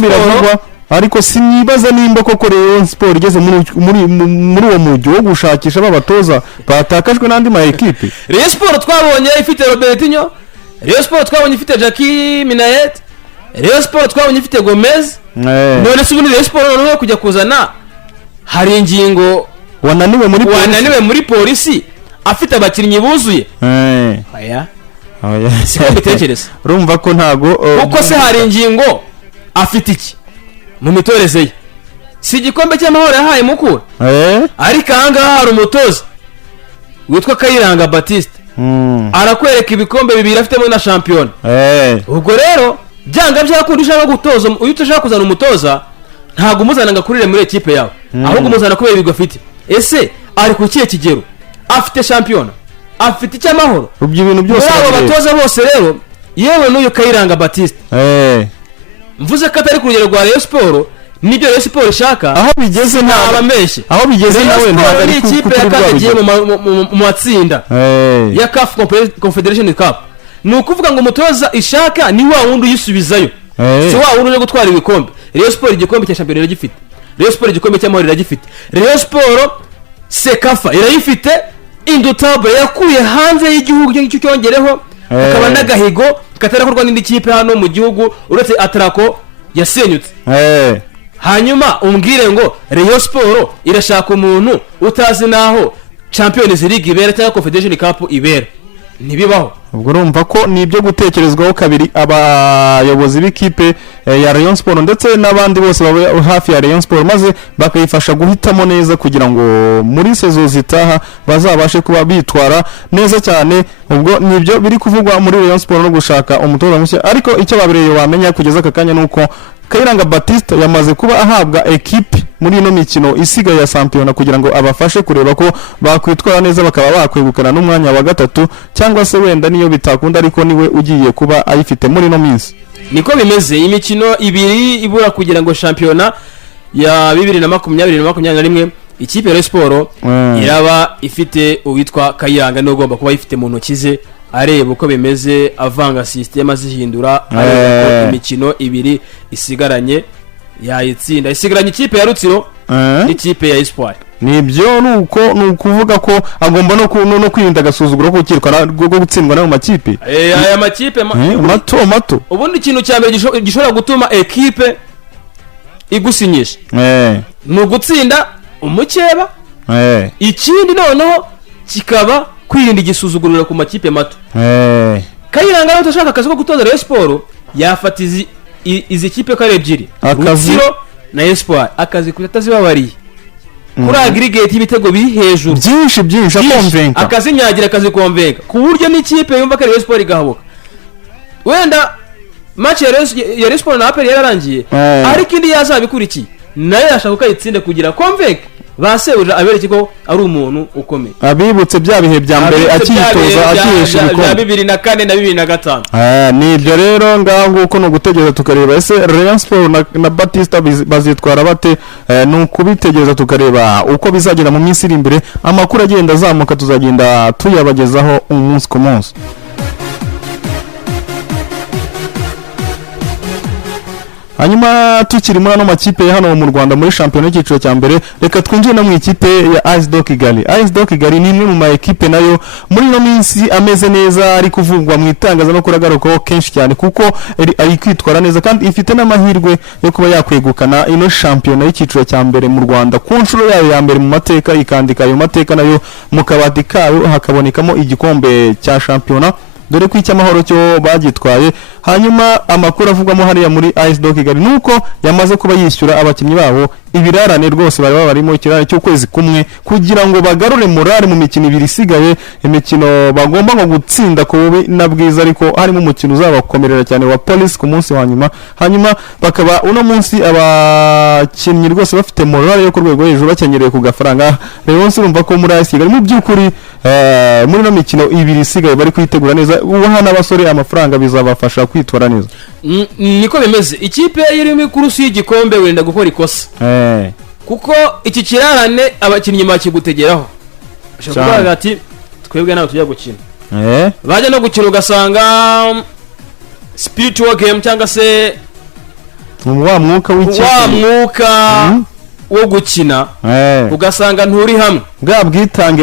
biravugwa ariko sinibaza nimba koko Rayon Sport igeze muri uwo mujyi wo gushakisha abatoza batakajwe n'andi ma equipe Rayon Sport twabonye ifite Robertinho Rayon Sport twabonye ifite Jackie Minayet Rayon Sport twabonye ifite Gomez none se ubundi Rayon Sport none kujya kuzana Haringingo wananiwe muri polisi afite abakinnyi buzuye aya siko bitekereza urumva ko ntago uko se Haringingo afite iki mu mitoreze ye si igikombe cy'amahoro yahaye Mukura ariko ahangaha hari umutoza witwa Kayiranga Baptiste arakwereka ibikombe 2 afitemo na champion ubwo rero byanga byakundisha no gutoza uyu utashaka kuzana umutoza ntago umuzana ngakurire muri equipe yawe ahubwo umuzana kubera ibigo afite ese ari ku kiye kigero afite champion afite icyamahoro ubyo ibintu byose abo batoza bose rero yewe n'uyu Kayiranga Baptiste mvuze ko atari ku rugero rwa Rayon Sport nibyo Rayon Sport ishaka aho bigeze ntabameshye aho bigeze nawe ntabwo ari ikipe yakagiye mu matsinda ya CAF Confederation Cup nukuvuga ngo umutoza ishaka ni wa wundi uyisubizayo si wa wundi uje gutwara ibikombe Rayon Sport igikombe cya champion iragifite Rayon Sport igikombe cy'amahoro iragifite Rayon Sport Sekafa irayifite indutable yakuye hanze y'igihugu cyo cyongereho akaba n'agahigo katarakorwa n'indi kipe hano mu gihugu uretse Atraco yasenyutse hanyuma umbwire ngo Rayon Sport irashaka umuntu utazi naho Champions League ibera cyangwa Confederation Cup ibera ntibibaho. ubwo urumva ko ni ibyo gutekerezwaho kabiri abayobozi b'ikipe ya Rayon Sport ndetse n'abandi bose baba hafi ya Rayon Sport maze bakayifasha guhitamo neza kugira ngo muri sezo zitaha bazabashe kuba bitwara neza cyane. ubwo nibyo biri kuvugwa muri Rayon Sport no gushaka umutoza mushya ariko icyo babireye wamenya kugeza aka kanya nuko Kayiranga Baptiste yamaze kuba ahabwa equipe muri ino mikino isigaye ya Champions kugira ngo abafashe kureba ko bakwitwara neza bakaba bakwegukana n'umwanya wa gatatu cyangwa se wenda niyo bitakunda ariko niwe ugiye kuba ayifite muri ino minsi. Niko bimeze imikino ibiri ibura kugira ngo Champions ya 2020-2021 ikipe ya Sport iraba ifite uwitwa Kayiranga no ugomba kuba ifite mu ntoki ze areba uko bimeze avanga system azihindura ariko imikino ibiri isigaranye yayitsinda isigaranye ikipe ya Rutsiro n'ikipe ya Espoir. Nibyo nukuvuga ko agomba no kwirinda gasuzuguro ko kirwa gutsindwa nayo makipe aya makipe mato ubundi ikintu cya mbere gishobora gutuma equipe igusinyisha ni ugutsinda umukeba ikindi noneho kikaba kwirinda igisuzuguriro ku makipe mato. Kayiranga rero utashaka akazi ko gutoza Rayon Sport yafata izi kipe kare ebyiri Rutsiro na Espoir akazi kutazibabariye kuri aggregate y'ibitego biri hejuru byinshi akonvenka akazi nyagira akazi konvenka ku buryo n'ikipe yumva ko Rayon Sport igahabuka wenda match ya Rayon Sport na APR yararangiye ariko indi yazabikurikiye nayo yashaka kayitsinde kugira konvenka baseuje abereke ko ari umuntu ukomeye abibutse bya bihe bya mbere akitoza akihesha ibikombe 2004 na 2005 nibyo rero ngaho uko no gutegereza tukareba ese Rayon Sport na Baptiste bazitwara bate n'ukubitegereza tukareba uko bizagenda mu minsi iri imbere amakuru agenda azamuka tuzagenda tuyabagezaho umunsi ku munsi. Hanyuma tukiri muri ano makipe hano mu Rwanda muri championnat y'ikiciro cya mbere reka twinjire no mu ikipe ya AS Kigali. AS Kigali ni imwe mu ma equipe nayo muri no minsi ameze neza ari kuvugwa mu itangazamakuru agarukaho kenshi cyane kuko ari kwitwara neza kandi ifite n'amahirwe yo kuba yakwegukana ino championnat y'ikiciro cya mbere mu Rwanda ku nshuro yayo ya mbere mu mateka ikandika ayo mateka nayo mu kabati kayo hakabonekamo igikombe cya championnat dore ko icyamahoro cyo bagitwaye. Hanyuma amakuru avugwamo hariya muri AS Kigali nuko yamaze kuba yishyura abakinnyi babo ibirarane rwose bari barimo ikirare cy'ukwezi kumwe kugira ngo bagarure morale mu mikino ibiri isigaye imikino bagomba ngo gutsinda ku bubi na bwiza ariko harimo umukino uzabakomerera cyane wa Police ku munsi wa nyuma. Hanyuma bakaba uno munsi abakinnyi rwose bafite morale yo ku rwego hejuru bakenyereye ku gafaranga rero urumva ko muri AS Kigali mu by'ukuri muri no mikino ibiri isigaye bari kwitegura neza ubaha n'abasore amafaranga bizabafasha kwitwara neza. Niko bimeze ikipe irimo kurusi y'igikombe wenda gukora ikosa kuko iki kirarane abakinnyi makigutegeraho ashobora ati twebwe nawe tujya gukina bajya no gukina ugasanga spiritual game cyangwa se wa mwuka wo gukina ugasanga nturi hamwe bwa bwitange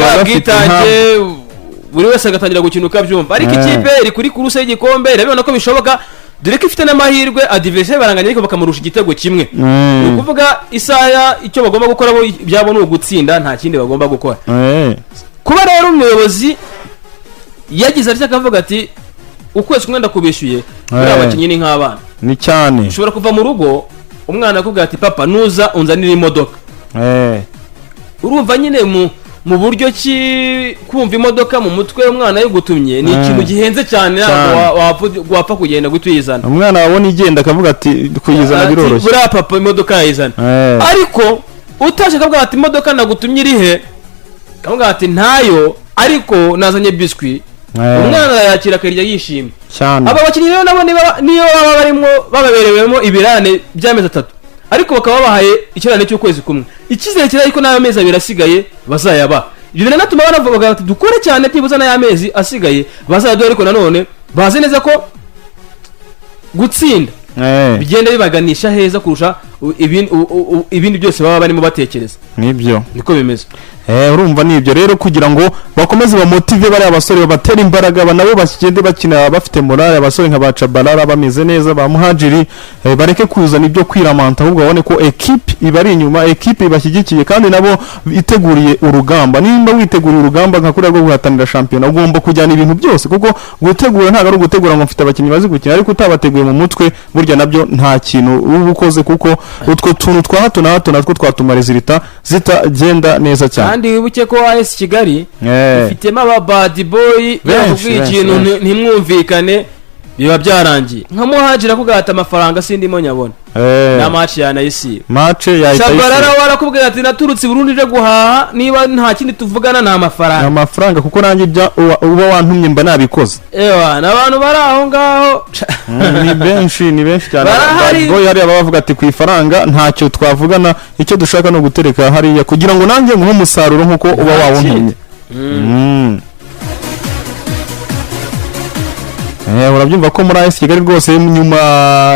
buri wese agatangira gukina ukabyumva ariko ikipe iri kuri kuruse y'igikombe irabibona ko bishoboka dore ko ifite n'amahirwe adversaire baranganya ariko bakamurusha igitego kimwe ni ukuvuga isaya icyo bagomba gukora byabo ni ugutsinda nta kindi bagomba gukora kuba rero umuyobozi yagize atya akavuga ati ukwezi kumwe ndakubishyuye muri abakinnyi ni nk'abana ni cyane ushobora kuva mu rugo umwana akubwira ati papa nuza unzanira imodoka urumva nyine mu buryo ki kumva imodoka mu mutwe umwana yugutumye ni ikintu gihenze cyane wapfa kugenda gutuyizana umwana wabona igenda akavuga ati kuyizana biroroshye buriya papa imodoka yayizana ariko utaje akavuga ati imodoka nagutumye irihe akavuga ati ntayo ariko nazanye biswi umwana yakira akarya yishimye aba bakinnyi rero nabo niyo baba barimo bababerewemo ibirane by'amezi 3 ariko bakaba bahaye ikirane cy'ukwezi kumwe ikizere kira ariko nayo mezi abirasigaye bazayaba ibyo binatuma banavuga ati dukore cyane byibuza na yamezi asigaye bazayadu ariko nanone baze neza ko gutsinda bigenda bibaganisha heza kurusha ibindi byose baba barimo batekereza. Nibyo niko bimeze. Urumva nibyo rero kugira ngo bakomeze bamotive bari abasore babatera imbaraga nabo bakigende bakina bafite morale abasore nka baca Barara bameze neza ba Muhajiri bareke kuzana ibyo kwiramanta ahubwo babone ko equipe ibari inyuma equipe bashyigikiye kandi nabo iteguriye urugamba. Nimba witeguriye urugamba nka kuri rwo guhatanira champion ugomba kujyana ibintu byose kuko gutegura ntago ari gutegura ngo mfite abakinnyi bazi gukina ariko utabateguye mu mutwe burya nabyo nta kintu uba ukoze kuko utwo tuntu twa hato na hato natwo twatuma resulta zitagenda neza cyane. Kandi wibuke ko AS Kigali ifitemo aba bad boy yakubwiye ikintu ntimwumvikane biba byarangiye nka Muhajira kugata amafaranga sindimo nyabona na match ya Nayisi match ya Shabarara warakubwiye ati naturutse Burundi je guhaha niba nta kindi tuvugana na amafaranga kuko nanjye bya uba wantumye mba nabikoze n'abantu bari aho ngaho ni benshi cyane boy hari abavuga ati ku ifaranga ntacyo twavugana icyo dushaka no gutereka hariya kugira ngo nanjye nguhe umusaruro nkuko uba wawuntumye. Urabyumva ko muri AS Kigali rwose nyuma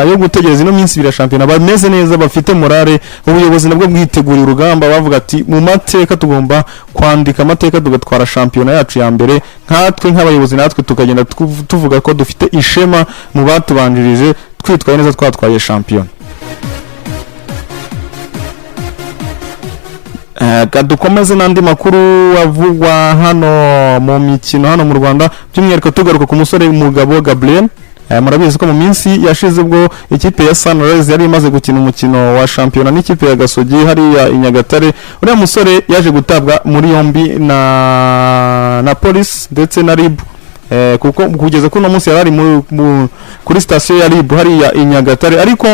yo gutegereza ino minsi bira champion bameze neza bafite morale ubuyobozi nabwo bwitegura urugamba bavuga ati mu mateka tugomba kwandika amateka tugatwara champion yacu ya mbere nkatwe nk'abayobozi natwe tukagenda tuvuga ko dufite ishema mu batubanjirije twitwaye neza twatwaye champion. Dukomeze n'andi makuru avugwa hano mu mikino hano mu Rwanda by'umwihariko tugaruka ku musore Mugabo Gabriel. Murabizi ko mu minsi yashize ubwo ikipe ya Sunrise yari imaze gukina umukino wa champion n'ikipe ya Gasogi hariya i Nyagatare uriya musore yaje gutabwa muri yombi na police ndetse na RIB kuko kugeza kuno munsi yarari kuri station ya RIB hariya i Nyagatare ariko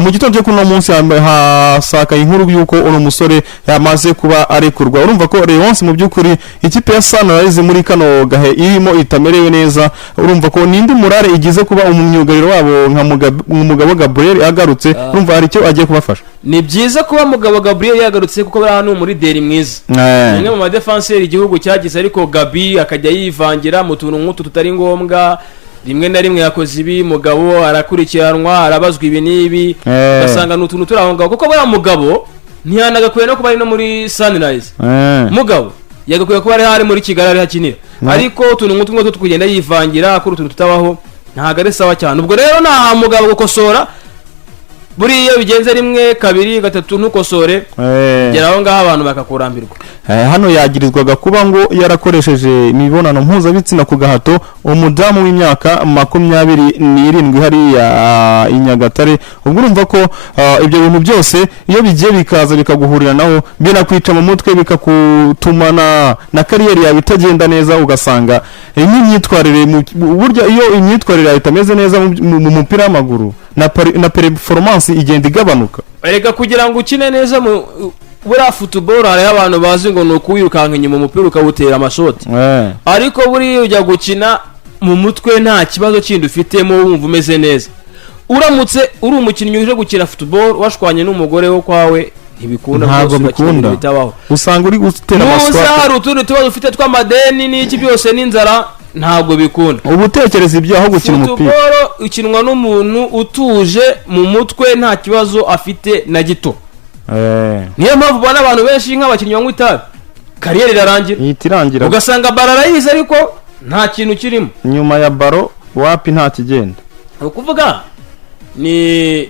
mu gitondo cyo kuno munsi hasaka inkuru yuko uno musore yamaze kuba arekurwa. Urumva ko Leonce mu byukuri ikipe ya Sunrise muri kano gahe irimo itamerewe neza. Urumva ko nindi murare igize kuba umumyugariro wabo nka Mugabo Gabriel agarutse urumva hari icyo agiye kubafasha. Ni byiza kuba Mugabo Gabriel yagarutse kuko bari hano muri deri mwiza nimwe mu defenseur igihugu cyagize ariko Gabi akajya yivangira mu tuntu tutari ngombwa rimwe na rimwe yakoze ibi Mugabo arakurikiranwa arabazwa ibi nibi basanga n'utuntu turahonga kuko bari Mugabo ntiyanagakuye no kuba ari no muri Sunrise Mugabo yagakuye kuba ari hari muri Kigali ari hakinira ariko tuntu ngo tukugenda yivangira akuru tuntu tutabaho ntago ari sawa cyane. Ubwo rero nta Mugabo gukosora buriya bigenze rimwe kabiri gatatu ntukosore geraho ngaho abantu bakakurambirwa. Hano yagirizwaga kuba ngo yarakoresheje imibonano mpuzabitsina ku gahato umudamu w'imyaka 27 hariya i Nyagatare. Ubwo urumva ko ibyo bintu byose iyo bigiye bikaza bikaguhurira naho binakwica mu mutwe bikakutuma na kariyeri yawe itagenda neza ugasanga imyitwarire burya iyo imyitwarire itameze neza mu mupira w'amaguru na performance igenda igabanuka. Erega kugira ngo ukine neza mu bura football hari abantu bazi ngo nuko wirukanka inyuma umupira ukawutera amashoti ariko buri ujya gukina mu mutwe nta kibazo kindi ufitemo wumva umeze neza. Uramutse uri umukinnyi uje gukina football washwanye n'umugore wo kwawe ntibikunda ntabwo bikunda bitabaho usanga uri gutera amaswati hari utundi tubazo ufite tw'amadeni n'iki byose n'inzara ntabwo bikunda. Ubutekereza ibyo aho gukina umupira football ukinwa n'umuntu utuje mu mutwe nta kibazo afite na gito. Niyo mpamvu bana abantu benshi nk'abakinnyi banywa itabi kariyeri irarangira ugasanga Barara yize ariko nta kintu kirimo nyuma ya baro wapi nta kigenda. Ukuvuga ni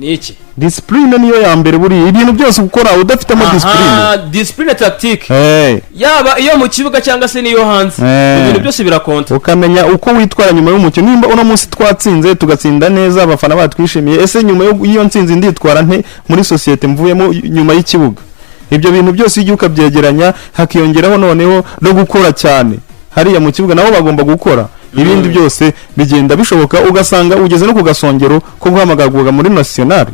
iki discipline niyo ya mbere buri ibintu byose gukora udafitemo discipline tactique yaba iyo mu kibuga cyangwa se niyo hanze ibintu byose birakonta ukamenya uko witwara nyuma y'umukino. Nimba uno munsi twatsinze tugatsinda neza abafana batwishimiye ese nyuma y'iyo ntsinzi nditwara nte muri societe mvuyemo nyuma y'ikibuga. Ibyo bintu byose igihe ukabyegeranya hakiyongeraho noneho no gukora cyane hariya mu kibuga nabo bagomba gukora ibindi byose bigenda bishoboka ugasanga ugeze no ku gasongero ko guhamagarwa muri national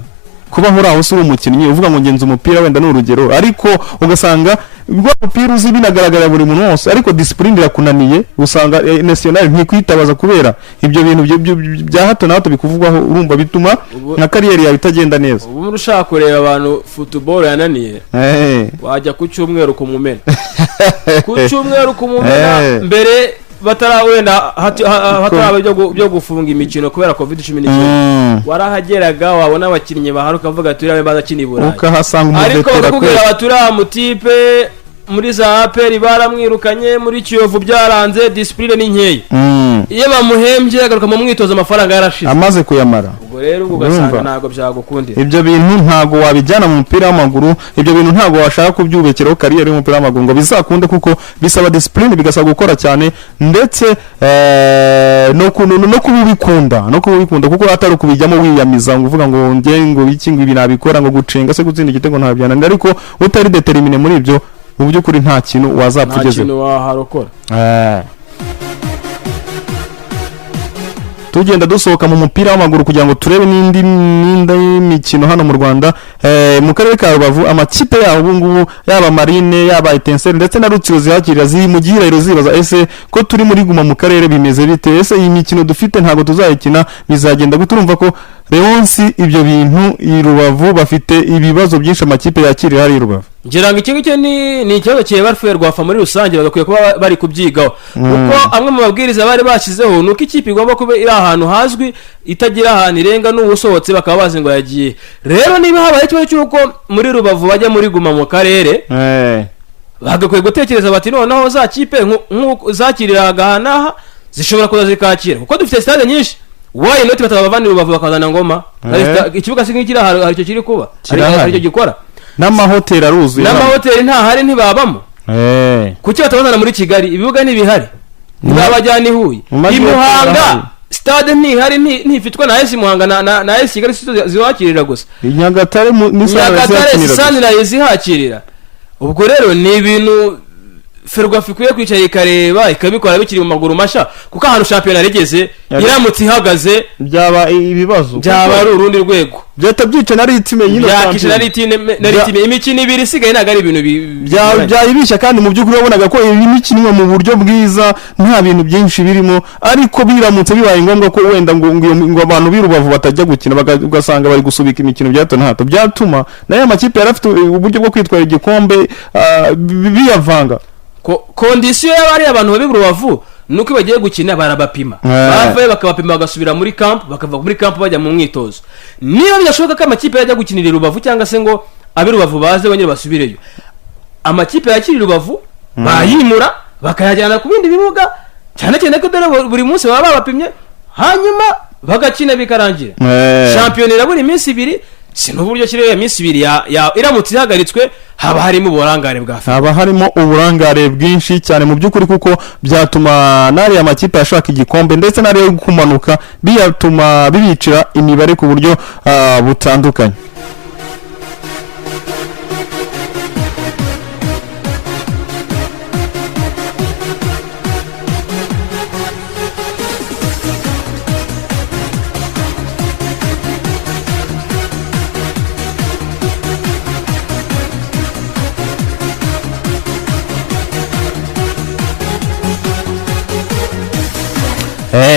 kuba hora aho suri umukinnyi uvuga ngo ngenza umupira wenda n'urugero ariko ugasanga ubwo umupira uzi binagaragara buri muntu wose ariko discipline irakunaniye usanga national ntikwitabaza kubera ibyo bintu bya hato na hato bikuvugwaho urumva bituma na kariyeri yawe itagenda neza. Ubu urushaka kureba abantu football yananiye wajya ku cyumweru kumumena ku cyumweru kumumena mbere batara wenda hatara byo gufunga imikino kubera covid-19 warahageraga wabona abakinnyi baharuka avuga ati uriya bazakina iburayi ukahasanga ariko bakakubwira abatura mutipe muri za APR baramwirukanye muri Kiyovu byaranze discipline ni nkeya iyo bamuhembye agaruka mu mwitozo amafaranga yarashize amaze kuyamara ubwo rero ugasanga ntago byagukundira ibyo bintu ntago wabijyana mu mupira w'amaguru ibyo bintu ntago washaka kubyubekeraho kariyeri y'umupira w'amaguru ngo bizakunde kuko bisaba discipline bigasaba gukora cyane ndetse no kubikunda kuko atari kubijyamo wiyamiza ngo uvuga ngo ngo iki ngo ibi nabikora ngo gucenga se gutsinda igitego ntabyananira ariko utari determine muri ibyo mu by'ukuri nta kintu wazapfa ugeze nta kintu waharokora tugenda dusohoka mu mupira w'amaguru kugira ngo turebe n'indi mikino hano mu Rwanda mu karere ka Rubavu amakipe yaho ubu ngubu yaba Marine yaba Etincelle ndetse na Rutsiro zihakirira mu gihirahiro zibaza ese ko turi muri guma mu karere bimeze bite ese iyi mikino dufite ntago tuzayikina bizagenda guturumva ko Leonsi ibyo bintu i Rubavu bafite ibibazo byinshi amakipe yakirira hari Rubavu ngira ngo iki ngicyo ni ikibazo kiye barfuye rwafa muri rusange bagakwiye kuba bari kubyigaho kuko amwe mu mabwiriza bari bashyizeho nuko ikipe igomba kuba iri ahantu hazwi itagira ahantu irenga n'ubusohotse bakaba bazi ngo yagiye rero niba habaye ikibazo cy'uko muri Rubavu bajya muri guma mu karere bagakwiye gutekereza bati noneho za kipe zakiriraga hanaha zishobora kuza zikakira kuko dufite stade nyinshi wayi noti batabavana Rubavu bakazana Ngoma ikibuga kiri hari icyo kiri kuba hari icyo gikora n'amahoteli aruzuye n'amahoteli ntahari ntibabamo kuki batabazana muri Kigali ibibuga ntibihari ntibabajyana i Huye i Muhanga stade ntihari ntifitwa na AS Muhanga na AS Kigali ziwakirira gusa Nyagatare Sanira zihakirira ubwo rero ni ibintu Ferwafa ikwiye kwicara ikareba ikabikora bikiri mu maguru masha kuko ahantu shampiyona rigeze iramutse ihagaze byaba ibibazo byaba ari urundi rwego byata byica na ritime nyine byakisha na ritime imikino ibiri isigaye ntago ari ibintu byayibishya kandi mu by'ukuri wabonaga ko iyi mikino mu buryo bwiza nta bintu byinshi birimo ariko biramutse bibaye ngombwa ko wenda ngo abantu birubavu batajya gukina ugasanga bari gusubika imikino byato na hato byatuma nayo amakipe yarafite uburyo bwo kwitwara igikombe biyavanga kondisiyo y'abari abantu babi Rubavu nuko bagiye gukina barabapima bavaye bakabapima bagasubira muri camp bakava muri camp bajya mu mwitozo niyo byashoboka ko amakipe yajya gukinira Rubavu cyangwa se ngo abi Rubavu baze bonyine basubireyo amakipe yakirira Rubavu bayimura bakayajyana ku bindi bibuga cyane cyane ko dore buri munsi baba babapimye hanyuma bagakina bikarangira shampiyona irabura iminsi ibiri sinuburyo kireye iminsi ibiri iramutse ihagaritswe haba harimo uburangare bwinshi cyane mu by'ukuri kuko byatuma nari amakipe yashaka igikombe ndetse nari yo kumanuka biyatuma bibicira imibare ku buryo butandukanye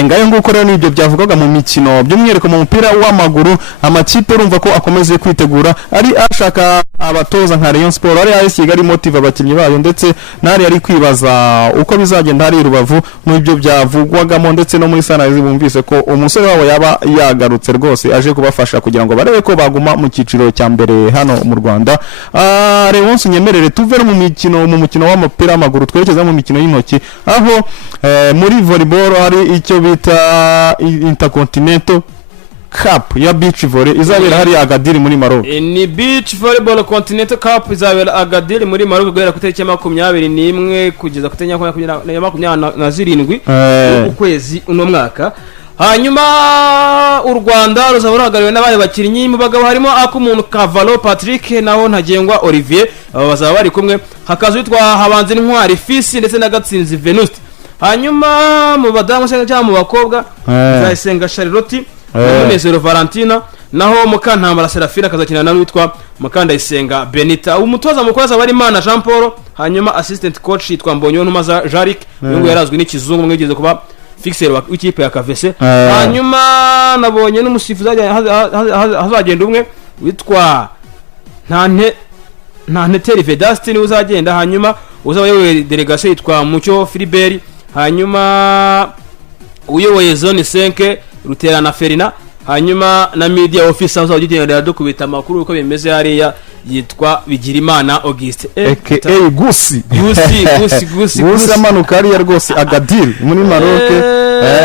ngayo nguko rero nibyo byavugaga mu mikino by'umwihariko mu mupira w'amaguru amakipe urumva ko akomeze kwitegura ari ashaka abatoza nka Rayon Sport ari AS Kigali motive abakinnyi bayo ndetse nari ari kwibaza uko bizagenda hari Rubavu n'ibyo byavugwagamo ndetse no muri Sunrise bumvise ko umusore wabo yaba yagarutse rwose aje kubafasha kugira ngo barebe ko baguma mu cyiciro cya mbere hano mu Rwanda Rayon Nyemerere tuve mu mukino w'umupira w'amaguru twerekeza mu mikino y'intoki aho muri volleyball hari icyo bita Intercontinental Cup ya beach volley izabera hari Agadir muri Maroc ni beach volleyball Continental Cup izabera Agadir muri Maroc guhera ku tariki 21 kugeza ku tariki 27 ukwezi uno mwaka hanyuma u Rwanda ruzaba ruhagariwe n'abaye bakinnyi mu bagabo harimo akumuntu Kavalo Patrick naho ntagengwa Olivier bazaba bari kumwe hakaza witwa Habanze Ntwari Fisi ndetse na Gatsinzi Venuste hanyuma mu badamu cyangwa mu bakobwa Zayisenga Charlotte Munezero Valentina naho Mukantambara Serafina kazakina na witwa Mukandayisenga Benita umutoza mukoza bari Mana Jean Paul hanyuma assistant coach yitwa Mbonyo Ntumaza Jarik ngo yarazwe n'ikizungu mwigeze kuba fixer w'ikipe ya KVC hanyuma nabonye n'umusifuzi hazagenda umwe witwa Ntante Vedaste ni uzagenda hanyuma uzaba yewe delegation yitwa Mucyo Philibert hanyuma uyoboye zone 5 Ruterana Ferina, hanyuma na media officer uzajya ugendera dukubita amakuru uko bimeze hariya yitwa Bigirimana Auguste Gusi Gusi amanuka hariya rwose Agadir muri Maroc.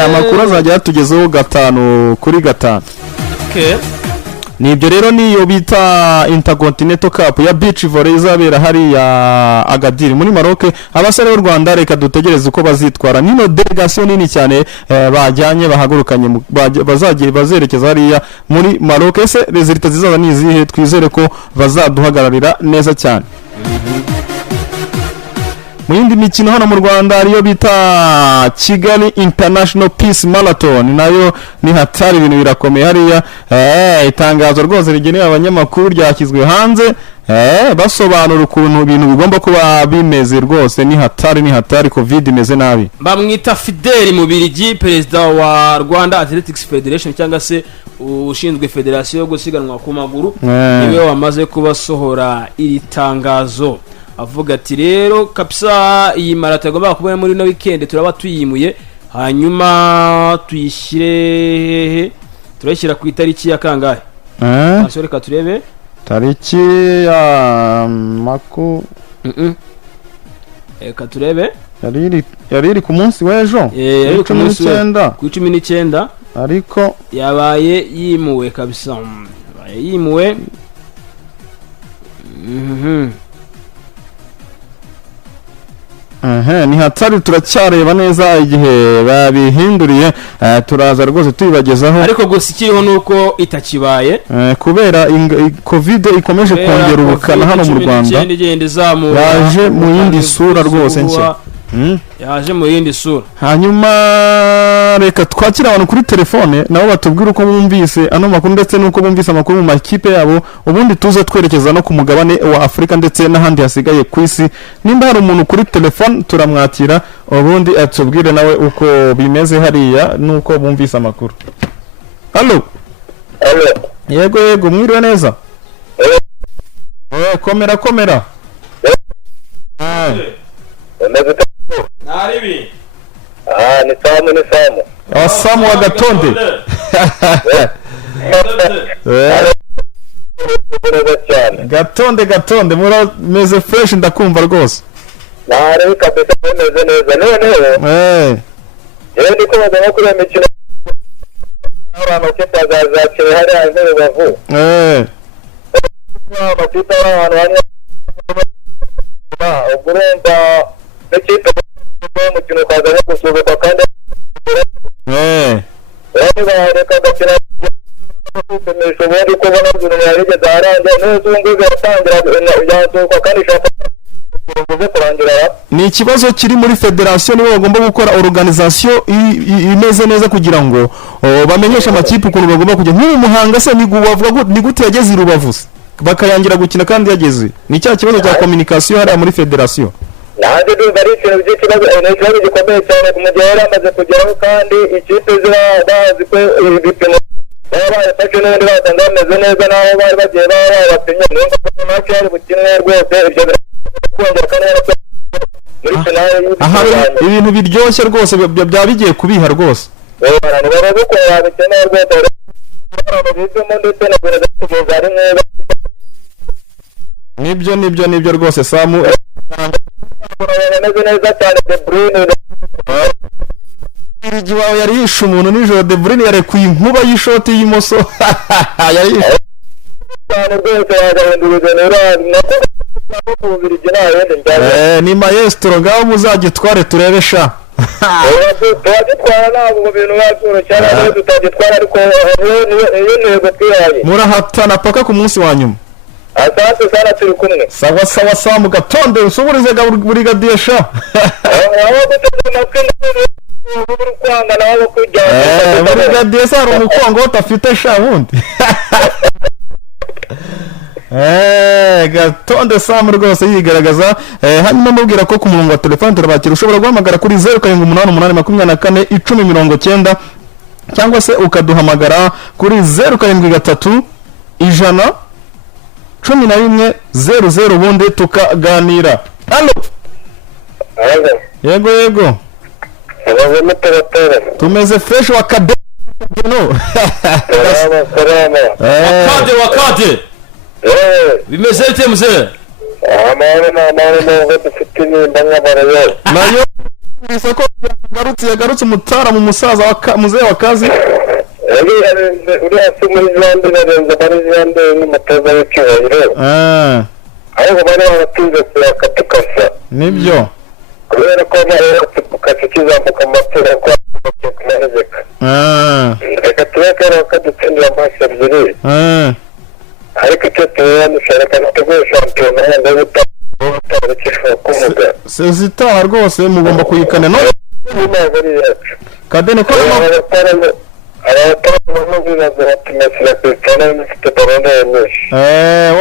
Amakuru azajya yatugezeho 5 kuri 5. Okay. Nibyo rero niyo bita Intercontinental Cup ya beach volley izabera hari ya Agadir muri Maroc. Abasore b'u Rwanda reka dutegereze uko bazitwara. Nino delegation nini cyane bajyanye bahagurukanye bazagiye bazerekeza hariya muri Maroc. Ese resultat zizaza nizihe? Twizere ko bazaduhagararira neza cyane. Mu yindi mikino hano mu Rwanda ariyo bita Kigali International Peace Marathon, nayo ni hatari, ibintu birakomeye hariya. Itangazo rwose rigenewe abanyamakuru ryakizwe hanze basobanura ukuntu ibintu bigomba kuba bimeze. Rwose ni hatari covid imeze nabi. Bamwita Fidel Mubirigi, perezida wa Rwanda Athletics Federation cyangwa se ushinzwe federation yo gusiganwa ku maguru, niwe wamaze kubasohora iri tangazo avuga ati rero kapsa iyi marathon agomba kuba muri no weekend turaba tuyimuye, hanyuma tuyishyire turashyira ku itariki ya kangahe? Reka turebe tariki ya maku reka turebe yariri ku munsi w'ejo ku 19 ariko yabaye yimuwe kabisa, yimuwe. Ni hatari, turacyareba neza igihe babihinduriye, turaza rwose tubibagezaho. Ariko gusa ikiriho nuko itakibaye kubera covid ikomeje kongera ubukana hano mu Rwanda, yaje mu yindi sura rwose nshya. Yaje mu yindi sura. Hanyuma reka twakira abantu kuri telefone nabo batubwira uko bumvise ano makuru ndetse nuko bumvise amakuru mu makipe yabo, ubundi tuze twerekeza no ku mugabane wa Afrika ndetse n'ahandi hasigaye ku isi. Nimba hari umuntu kuri telefone turamwakira, ubundi atubwire nawe uko bimeze hariya nuko bumvise amakuru. Allo yego mwiriwe neza. Komera Naribi. Ni Samu. Samu wa Gatonde. Gatonde murameze fresh ndakumva rwose. Nari kabisa meze neza none. Ndi kubaza no kuri imikino. Abantu kipe zakire hari hanze Rubavu. Amakipe abantu hamwe. Ugurumba n'ikipe umukino kazanye gusubuka kandi reka gakina kupimisha ubundi kubona ibintu yarigeze aharangiye n'uzunguze yatangira yazuka kandi ishaka kurangira. Ni ikibazo kiri muri federation, nibo bagomba gukora organisation imeze neza kugira ngo bamenyeshe amakipe ukuntu bagomba kujya. Nk'uyu Muhanga se ni gute yageze i Rubavu bakayangira gukina kandi yageze? Ni cya kibazo cya communication hariya muri federation. Nanjye ndumva ari ikintu by'ikibazo gikomeye cyane ku mugihe yari amaze kugeraho, kandi ikipe bazi ko ibipimo baba bayafashe n'ubundi basanga bameze neza n'aho bari bagiye baba babapimye. Niyo mpamvu match yari bukinwe rwose ibyo birakongera kandi muri finale ibintu biryoshye rwose byaba bigiye kubiha rwose. Abantu baba gukora bikeneye rwose abantu bizemo ndetse na buri kugeza ari neza. Nibyo rwose Samu. neza cyane De Bruyne. Irigi wawe yari yishe umuntu nijoro. De Bruyne yarekuye inkuba y'ishoti y'imoso. Yari yishe cyane rwose yagahindura urugendo. Ni maestro ngaho muzagitware turebe sha. Turagitwara ntabwo mu bintu byacuro cyane rero tutagitwara, ariko iyo ntego twihaye murahatana paka ku munsi wa nyuma. Asante sana turi kumwe. Sawa Samu Gatonde usuburize Brigadier sha. Brigadier saro umukongo utafite sha bundi. Gatonde Samu rwose yigaragaza. Hanyuma mubwira ko ku murongo wa telefone turabakira, ushobora guhamagara kuri 0788241090 cyangwa se ukaduhamagara kuri 0733 100 1100 ubundi tukaganira. Allo yego tumeze fresh wa Kadene wakade bimeze bite mzee nayo isoko yagarutse umutara mu musaza wa muzee wa kazi uriya si muri jande narenze muri jande n'umutoza w'icyubahiro ahubwo bari baratunze kuyakatukasa nibyo kubera ko bari katukasa kizamuka mu matora kwa kumanegeka reka tureke bakadutsindira amaso ebyiri ariko icyo tubona dushaka gutegura shampiyona yenda y'ubutabikishwa kumuga sezitaha rwose mugomba kuyikana no Kadene ko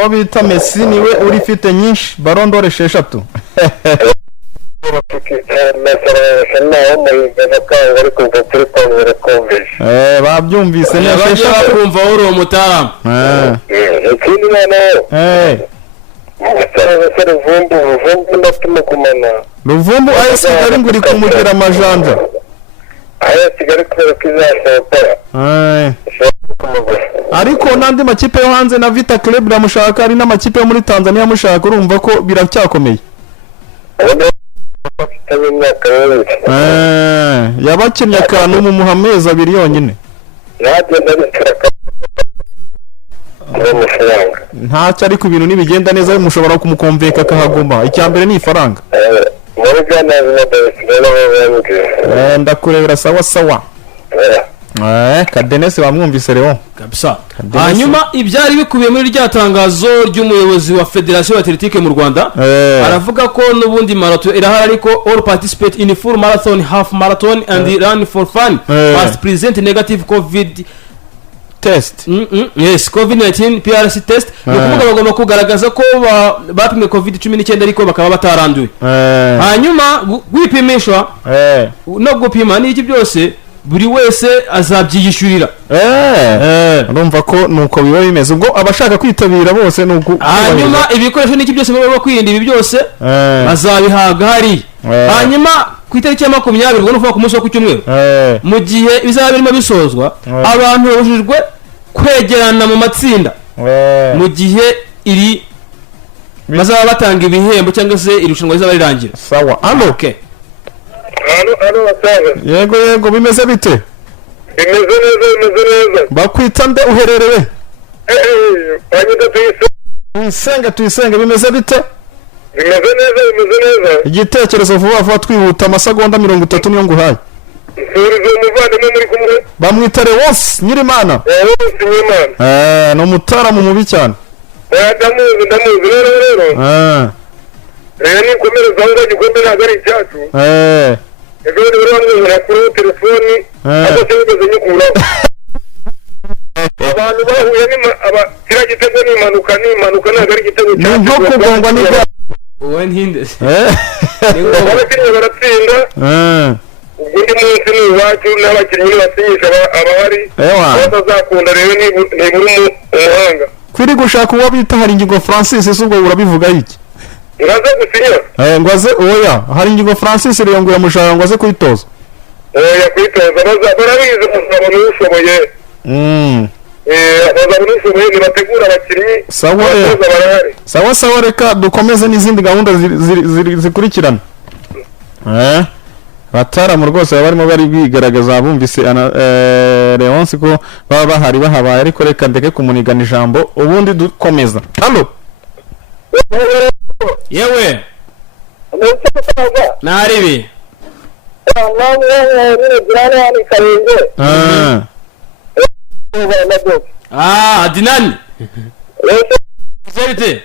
wo bita Messi niwe uri fite nyinshi Ballon d'Or 6 babyumvise neza kumva uri umutara ikindi noneho Ruvumbu ayo Kigali nguri kumugera amajanja ayo Kigali kubera ko izasohokera ariko n'andi makipe yo hanze na Vita Club ramushaka ari n'amakipe yo muri Tanzania mushaka urumva ko biracyakomeye yabakinnye akantu mu muhamezi abiri yonyine ntacyo ariko ibintu nibigenda neza mushobora kumukomveka akahaguma icyambere ni ifaranga ndakurebera sawa Kadenesi bamwumvise rero kabisa hanyuma ibyari bikubiye muri rya tangazo ry'umuyobozi wa Federation Athletique mu Rwanda aravuga ko n'ubundi marathon irahari ariko all participate in full marathon half marathon and run for fun must present negative covid test yes covid-19 PRC test nukuvuga bagomba kugaragaza ko bapimwe covid-19 ariko bakaba bataranduye hanyuma gwipimishwa no gupima n'iki byose buri wese azabyiyishurira urumva ko nuko biba bimeze ubwo abashaka kwitabira bose nuko hanyuma ibikoresho n'iki byose baba kwirinda ibi byose bazabihaga hari hanyuma ku itariki ya 20 ubwo nuvuga ku munsi wo ku cyumweru mu gihe bizaba birimo bisozwa abantu babujijwe kwegerana mu matsinda mu gihe iri bazaba batanga ibihembo cyangwa se irushanwa rizaba rirangira sawa okay yego bimeze bite bimeze neza bakwita nde uherereye tuyisenge bimeze bite bimeze neza igitekerezo vuba twihuta amasegonda 30 niyo nguhaye umuvandimwe muri kumwe bamwita Lewonsi Nyirimana ni umutaramu mubi cyane ndamuzi rero nikomereza aho igikombe ntabwo ari icyacu ejo rero bamwemera kuri telefoni adase bigeze nyikuraho abantu bahuye kiriya gitego ni impanuka ntabwo ari igitego cyacu ni nko kugongwa n'ibya uwe ntindese abakinnyi baratsinda ubwo undi munsi ni iwacu n'abakinnyi basinyisha abahari batazakunda rero nibura umuhanga kwiri gushaka uwo bita Haringingo Francis ese ubwo urabivuga iki uraza gusinya ngo aze oya Haringingo Francis rero ngo yamushaka ngo aze kwitoza kwitoza barabizi bazabona ushoboye bazabona ushoboye nibategura abakinnyi sawa reka dukomeze n'izindi gahunda zikurikirana bataramu rwose barimo bari bigaragaza bumvise Lewonsi ko baba bahari bahabaye ariko reka ndeke kumunigana ijambo ubundi dukomeza halo yewe naribi Adinani Zerite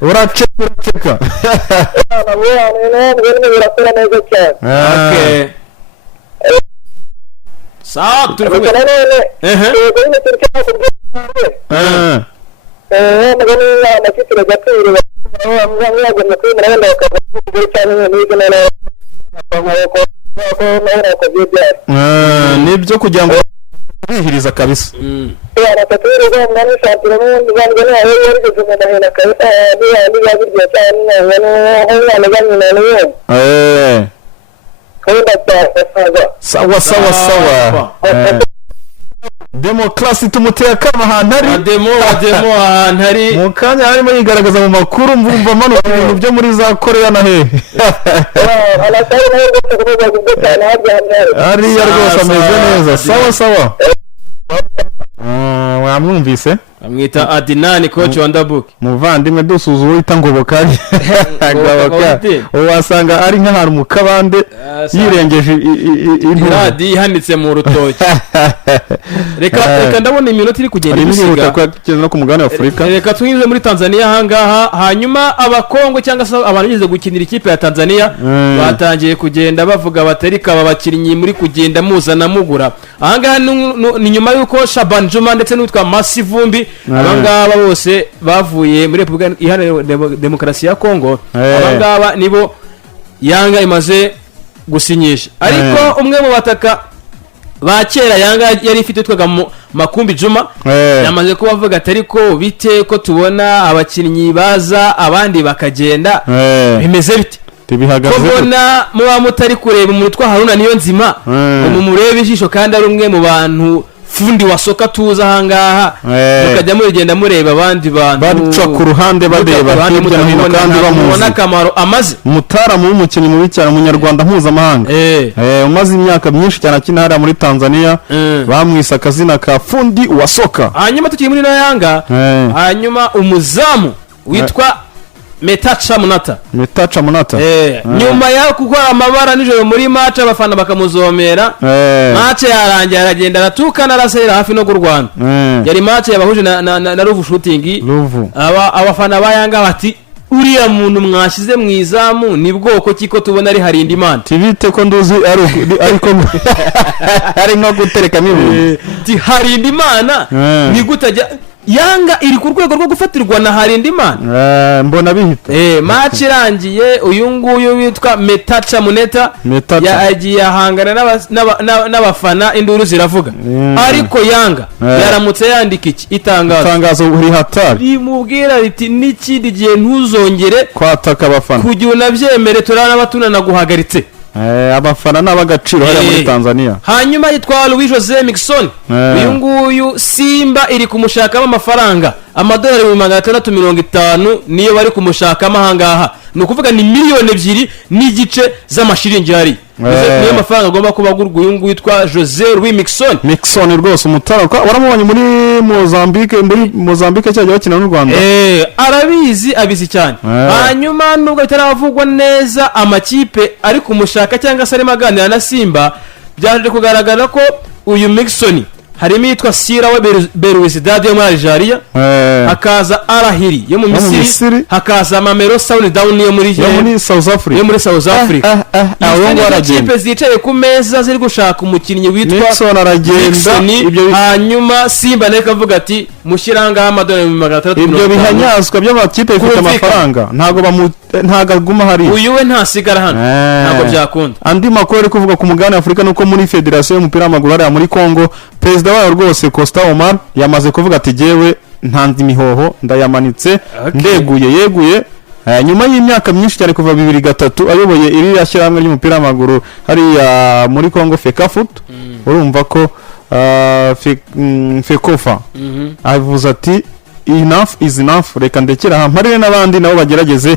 uraceka okay sawa tulikumwe nibyo kugira ngo bihiriza kabisa atakiri rwanda ni shampiyona n'ubundi bandi nawe yarigeze mu mahina kabisa niba birya cyane n'umwana banyina niyo sawa demokarasi tumuteye akama ahantu ari demo ahantu ari mu kanya harimo yigaragaza mu makuru mvumva manuka ibintu byo muri za koreya na hehe hariya rwose ameze neza sawa mwamwumvise amwita Adinani coach wa Ndabuke muvandimwe dusuza uwita Ngoboka wasanga ari nk'ahantu mu kabande yirengeje iradi ihanitse mu rutoki reka ndabona iminota iri kugenda isiga no ku mugabane wa Afurika reka twinjize muri Tanzania ahangaha hanyuma abakongo cyangwa se abantu bize gukinira ikipe ya Tanzania batangiye kugenda bavuga batarika aba bakinnyi muri kugenda muzana mugura ahangaha ni nyuma yuko Shaban Juma ndetse n'utwa Masi Vumbi abangaba bose bavuye muri Repubulika Iharanira Demokarasi ya Kongo abangaba nibo Yanga imaze gusinyisha ariko umwe mu bataka ba kera Yanga yari ifite twaga Makumbi Juma yamaze kuba avuga atari ko bite ko tubona abakinnyi baza abandi bakagenda bimeze bite kubona muba mutari kureba umuntu twa Haruna niyo nzima umurebe ijisho kandi ari umwe mu bantu fundi wasoka tuza ahangaha mukajya murigenda mureba abandi bantu baca ku ruhande badeba hirya no hino kandi bamubona akamaro amaze mutaramu w'umukinnyi mubi cyane umunyarwanda mpuzamahanga umaze imyaka myinshi cyane akina hariya muri Tanzania bamwise akazina ka fundi wasoka hanyuma tukiri muri Yanga hanyuma umuzamu witwa Metacha Munata nyuma ya gukora amabara nijoro muri match abafana bakamuzomera match yarangiye aragenda aratukana arasera hafi no Rwanda yari match yabahuje na Ruvu shooting abafana bayanga bati uriya muntu mwashize mu izamu ni bwoko kiko tubona ari Harinda Imana tibite ko nduzi ariko ari nko gutereka mibu ti Harinda Imana ni gutajya Yanga iri ku rwego rwo gufatirwa na Harinda Imana mbona bihita match irangiye uyu nguyu witwa Metacha Muneta yagiye ahangana n'abafana induru ziravuga ariko Yanga yaramutse yandika iki itangazo uri hatari rimubwira riti n'ikindi gihe ntuzongere kwataka abafana kugira unabyemere turana batunana guhagaritse abafana n'abagaciro hariya muri Tanzania hanyuma yitwa Louis Jose Mixon uyu nguyu Simba iri kumushakamo amafaranga amadolari 650 niyo bari kumushakamo ahangaha ni ukuvuga ni miliyoni 2 n'igice z'amashiringi hari niyo mafaranga agomba kuba agurwa uyu nguyu witwa Jose Louis Mixon rwose umutara waramubonye muri Mozambique cyajya bakina n'u Rwanda arabizi abizi cyane hanyuma nubwo bitaravugwa neza amakipe ari kumushaka cyangwa se ari maganira na Simba byaje kugaragara ko uyu Mixon harimo yitwa Sirawe Belouizdad yo muri Algeria hakaza Arahiri yo mu Misiri hakaza Mamelo Sundowns yo muri South Africa abo baragiye zicaye ku meza ziri gushaka umukinnyi witwa Mixon aragenda hanyuma Simba nayo kavuga ati mushyiranga amadolari 650 ibyo bihanyazwa by'amakipe bifite amafaranga ntago aguma hari uyu we ntasigara hano ntago byakunda andi makuru ari kuvuga ku mugabane Afurika nuko muri Federation y'umupira w'amaguru hariya muri Congo perezida wayo rwose Costa Omar yamaze kuvuga ati jewe ntanzi imihoho ndayamanitse yeguye nyuma y'imyaka myinshi cyane kuva 2003 ayoboye iri yashyirahamwe ry'umupira w'amaguru hariya muri Congo Fecafoot urumva ko Fecofa avuze ati enough is enough reka ndekera hamparire n'abandi nabo bagerageze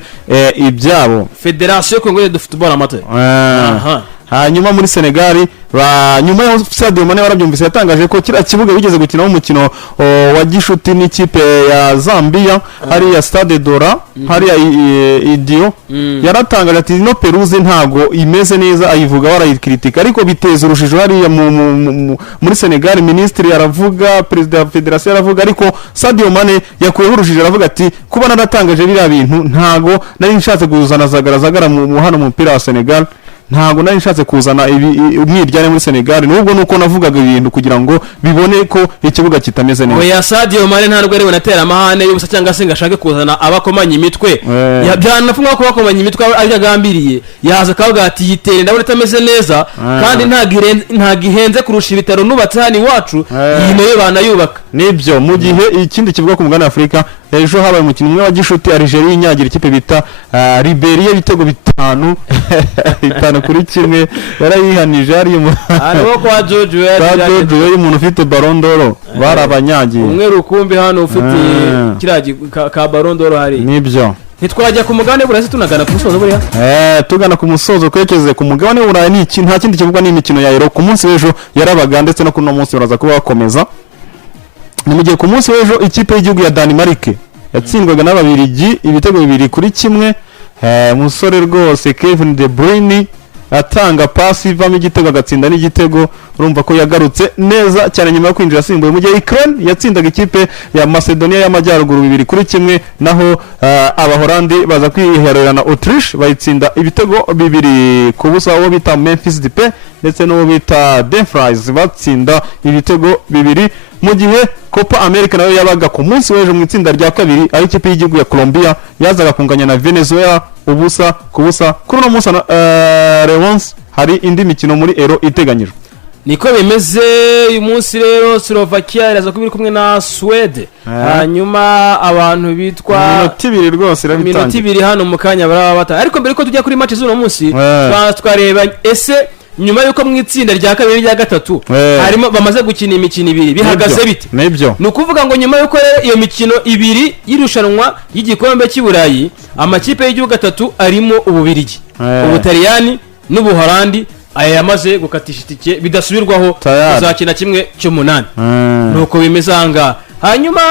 ibyabo Federation Congolaise de Football Amateur hanyuma muri Senegal nyuma ya Sadio Mane warabyumvise yatangaje ko kira kibuga bigeze gukina umukino wa gishuti n'ikipe ya Zambia hari ya Stade Dora hari ya Idio yaratangaje ati no Peruze ntago imeze neza ayivuga warayikritika ariko biteza urujijo hari muri Senegal ministre yaravuga president wa federation yaravuga ariko Sadio Mane yakuyeho urujijo aravuga ati kuba naratangaje biriya bintu ntago nari nshatse kuzana zagara mu hano mu mupira wa Senegal ntabwo nari nshatse kuzana umwiryane muri Senegal nubwo nuko navugaga ibintu kugira ngo bibone ko ikibuga kitameze neza. Oya Sadio Mane ntabwo ari wanatera amahane y'ubusa cyangwa se ngashake kuzana abakomanya imitwe byanafunga ko bakomanya imitwe ajagambiriye yaza kavuga ati yitere ndabona tameze neza kandi nta gihenze kurusha ibitaro nubatse hano iwacu yineye banayubaka. Nibyo mu gihe ikindi kivuga ku mugabane Afrika ejo habaye umukino umwe wa gishuti Algeria inyagira ikipe bita Liberia ibitego 5 kuri 1 yarayihanije ari mu ariho kwa Jojo y'umuntu ufite Ballon d'Or barabanyagiye umwe rukumbi hano ufite kiraji ka Ballon d'Or hari. Nibyo ntitwajya ku mugabane burayi tunagana ku musozo buriya tugana ku musozo kwerekeze ku mugabane burayi ni iki nta kindi kivuga ni imikino ya Euro ku munsi w'ejo yarabaga ndetse no kuno munsi baraza kuba bakomeza. Ni mu gihe ku munsi w'ejo ikipe y'igihugu ya Denmark yatsindwaga n'ababirigi ibitego 2-1 musore rwose Kevin De Bruyne atanga pasi ivamo igitego agatsinda n'igitego urumva ko yagarutse neza cyane nyuma yo kwinjira asimbuye mu gihe Ukraine yatsindaga ikipe ya Macedonia y'amajyaruguru 2-1 naho abahorandi baza kwihererana Autriche bayitsinda ibitego 2-0 uwo bita Memphis Depay ndetse n'uwo bita Dumfries batsinda ibitego 2 mu gihe Copa America nayo yabaga ku munsi w'ejo mu itsinda rya kabiri ari ikipe y'igihugu ya Colombia yazaga kunganya na Venezuela ubusa kubusa kuri no munsi Lewons hari indi mikino muri Euro iteganyijwe. Niko bimeze uyu munsi rero Slovakia iraza kubiri kumwe na Sweden hanyuma abantu bitwa minota 2 rwose irabitangira minota 2 hano mu kanya baraba bata ariko mbere ko tujya kuri match z'uno munsi twareba ese nyuma yuko mu itsinda rya kabiri rya gatatu harimo bamaze gukina imikino 2 bihagaze bite. Nibyo ni ukuvuga ngo nyuma yuko iyo mikino 2 y'irushanwa y'igikombe cy'Iburayi amakipe y'igihugu 3 arimo Ububirigi Ubutaliyani n'Ubuholandi aya yamaze gukatisha itike bidasubirwaho kuzakina kimwe cy'umunani nuko bimeze anga. Hanyuma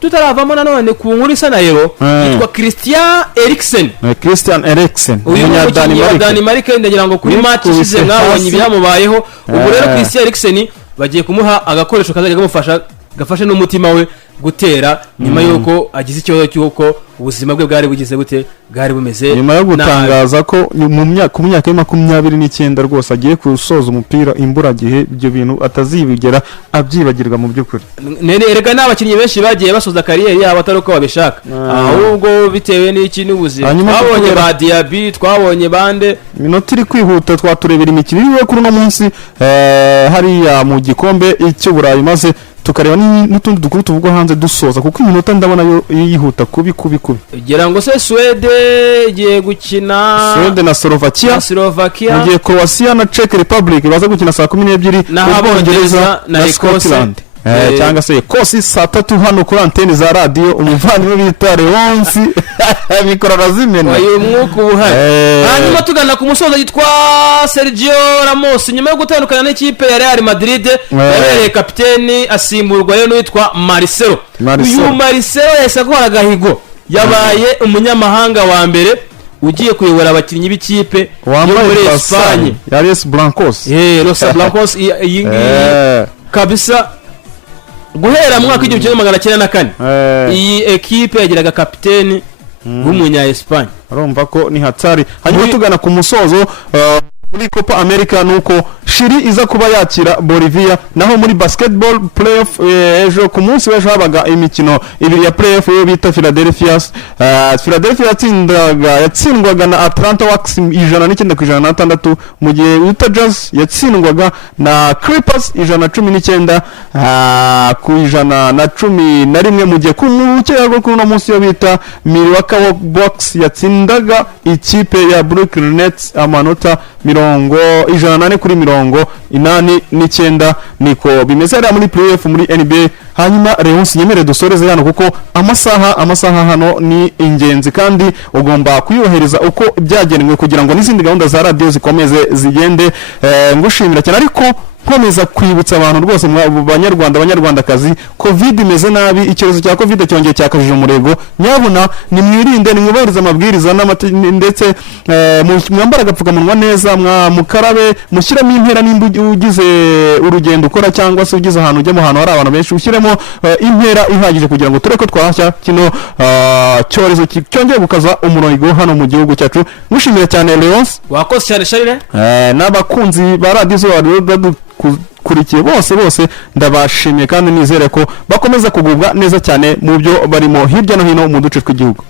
tutaravamo nanone ku nkuru isa na Euro yitwa Christian Eriksen umunyadanimarike ndagira ngo kuri match ishize mwabonye ibyamubayeho ubu rero Christian Eriksen bagiye kumuha agakoresho kazajya kamufasha gafashe n'umutima we gutera nyuma yuko agize ikibazo cy'uko ubuzima bwe bwari bugize gute bwari bumeze nyuma yo gutangaza ko ku myaka ya 29 rwose agiye kusoza umupira imburagihe ibyo bintu atazibigera abyibagirwa mu by'ukuri. Erega n'abakinnyi benshi bagiye basoza kariyeri yabo atari uko babishaka ahubwo bitewe n'iki n'ubuzima twabonye ba Diaby twabonye bande minota iri kwihuta twaturebera imikino iriwe kuri no munsi hariya mu gikombe cy'Uburayi maze tukareba n'utundi dukuru tuvugwa hanze dusoza kuko iminota ndabona yo yihuta kubi kugira ngo se Sweden igiye gukina Sweden na Slovakia mu gihe Croatia na Czech Republic baza gukina saa 12 n'Abongereza na Scotland cyangwa se kosi saa 3 hano kuri antene za radio umuvandimwe bita Lewons mikoro razimena uyu mwuka ubuhari. Hanyuma tugana ku musozo yitwa Sergio Ramos nyuma yo gutandukana n'ikipe ya Real Madrid yabereye kapiteni asimburwa rero n'uwitwa Marcelo. Uyu Marcelo yahise akora agahigo yabaye umunyamahanga wa mbere ugiye kuyobora abakinnyi b'ikipe yo muri Espagne ya Los Blancos Los Blancos kabisa guhera mu mwaka w'1994 iyi equipe yagiraga kapiteni w'umunya Espagne. Urumva ko ni hatari. Hanyuma tugana ku musozo muri Copa America nuko Chile iza kuba yakira Bolivia naho muri basketball playoff ejo ku munsi w'ejo habaga imikino ibiri ya playoff yo bita Philadelphia yatsindwaga na Atlanta Hawks 109-106 mu gihe Utah Jazz yatsindwaga na Clippers 119 ku 111 mu gihe ku mukero kuri no munsi yo bita Milwaukee Bucks yatsindaga ikipe ya Brooklyn Nets amanota 108-89 niko bimeze ari muri playoff muri NBA. Hanyuma Lewons nyemere dusoreze hano kuko amasaha hano ni ingenzi kandi ugomba kuyuhereza uko byagenwe kugira ngo n'izindi gahunda za radio zikomeze zigende ngushimira cyane ariko nkomeza kwibutsa abantu rwose banyarwandakazi covid imeze nabi, icyorezo cya covid cyongeye cyakajije umurego. nyabuna nimwirinde, nimwubahirize amabwiriza ndetse mwambara agapfukamunwa neza, mukarabe, mushyiremo intera nimba ugize urugendo ukora cyangwa se ugize ahantu ujya mu hantu hari abantu benshi, ushyiremo intera ihagije kugira ngo tureke twahashya kino cyorezo cyongeye gukaza umurego hano mu gihugu cyacu. Mushimira cyane Leonce, wakoze cyane Charles, n'abakunzi ba Radio Izuba kurikiye bose ndabashimiye kandi nizere ko bakomeza kugubwa neza cyane mu byo barimo hirya no hino mu duce tw'igihugu.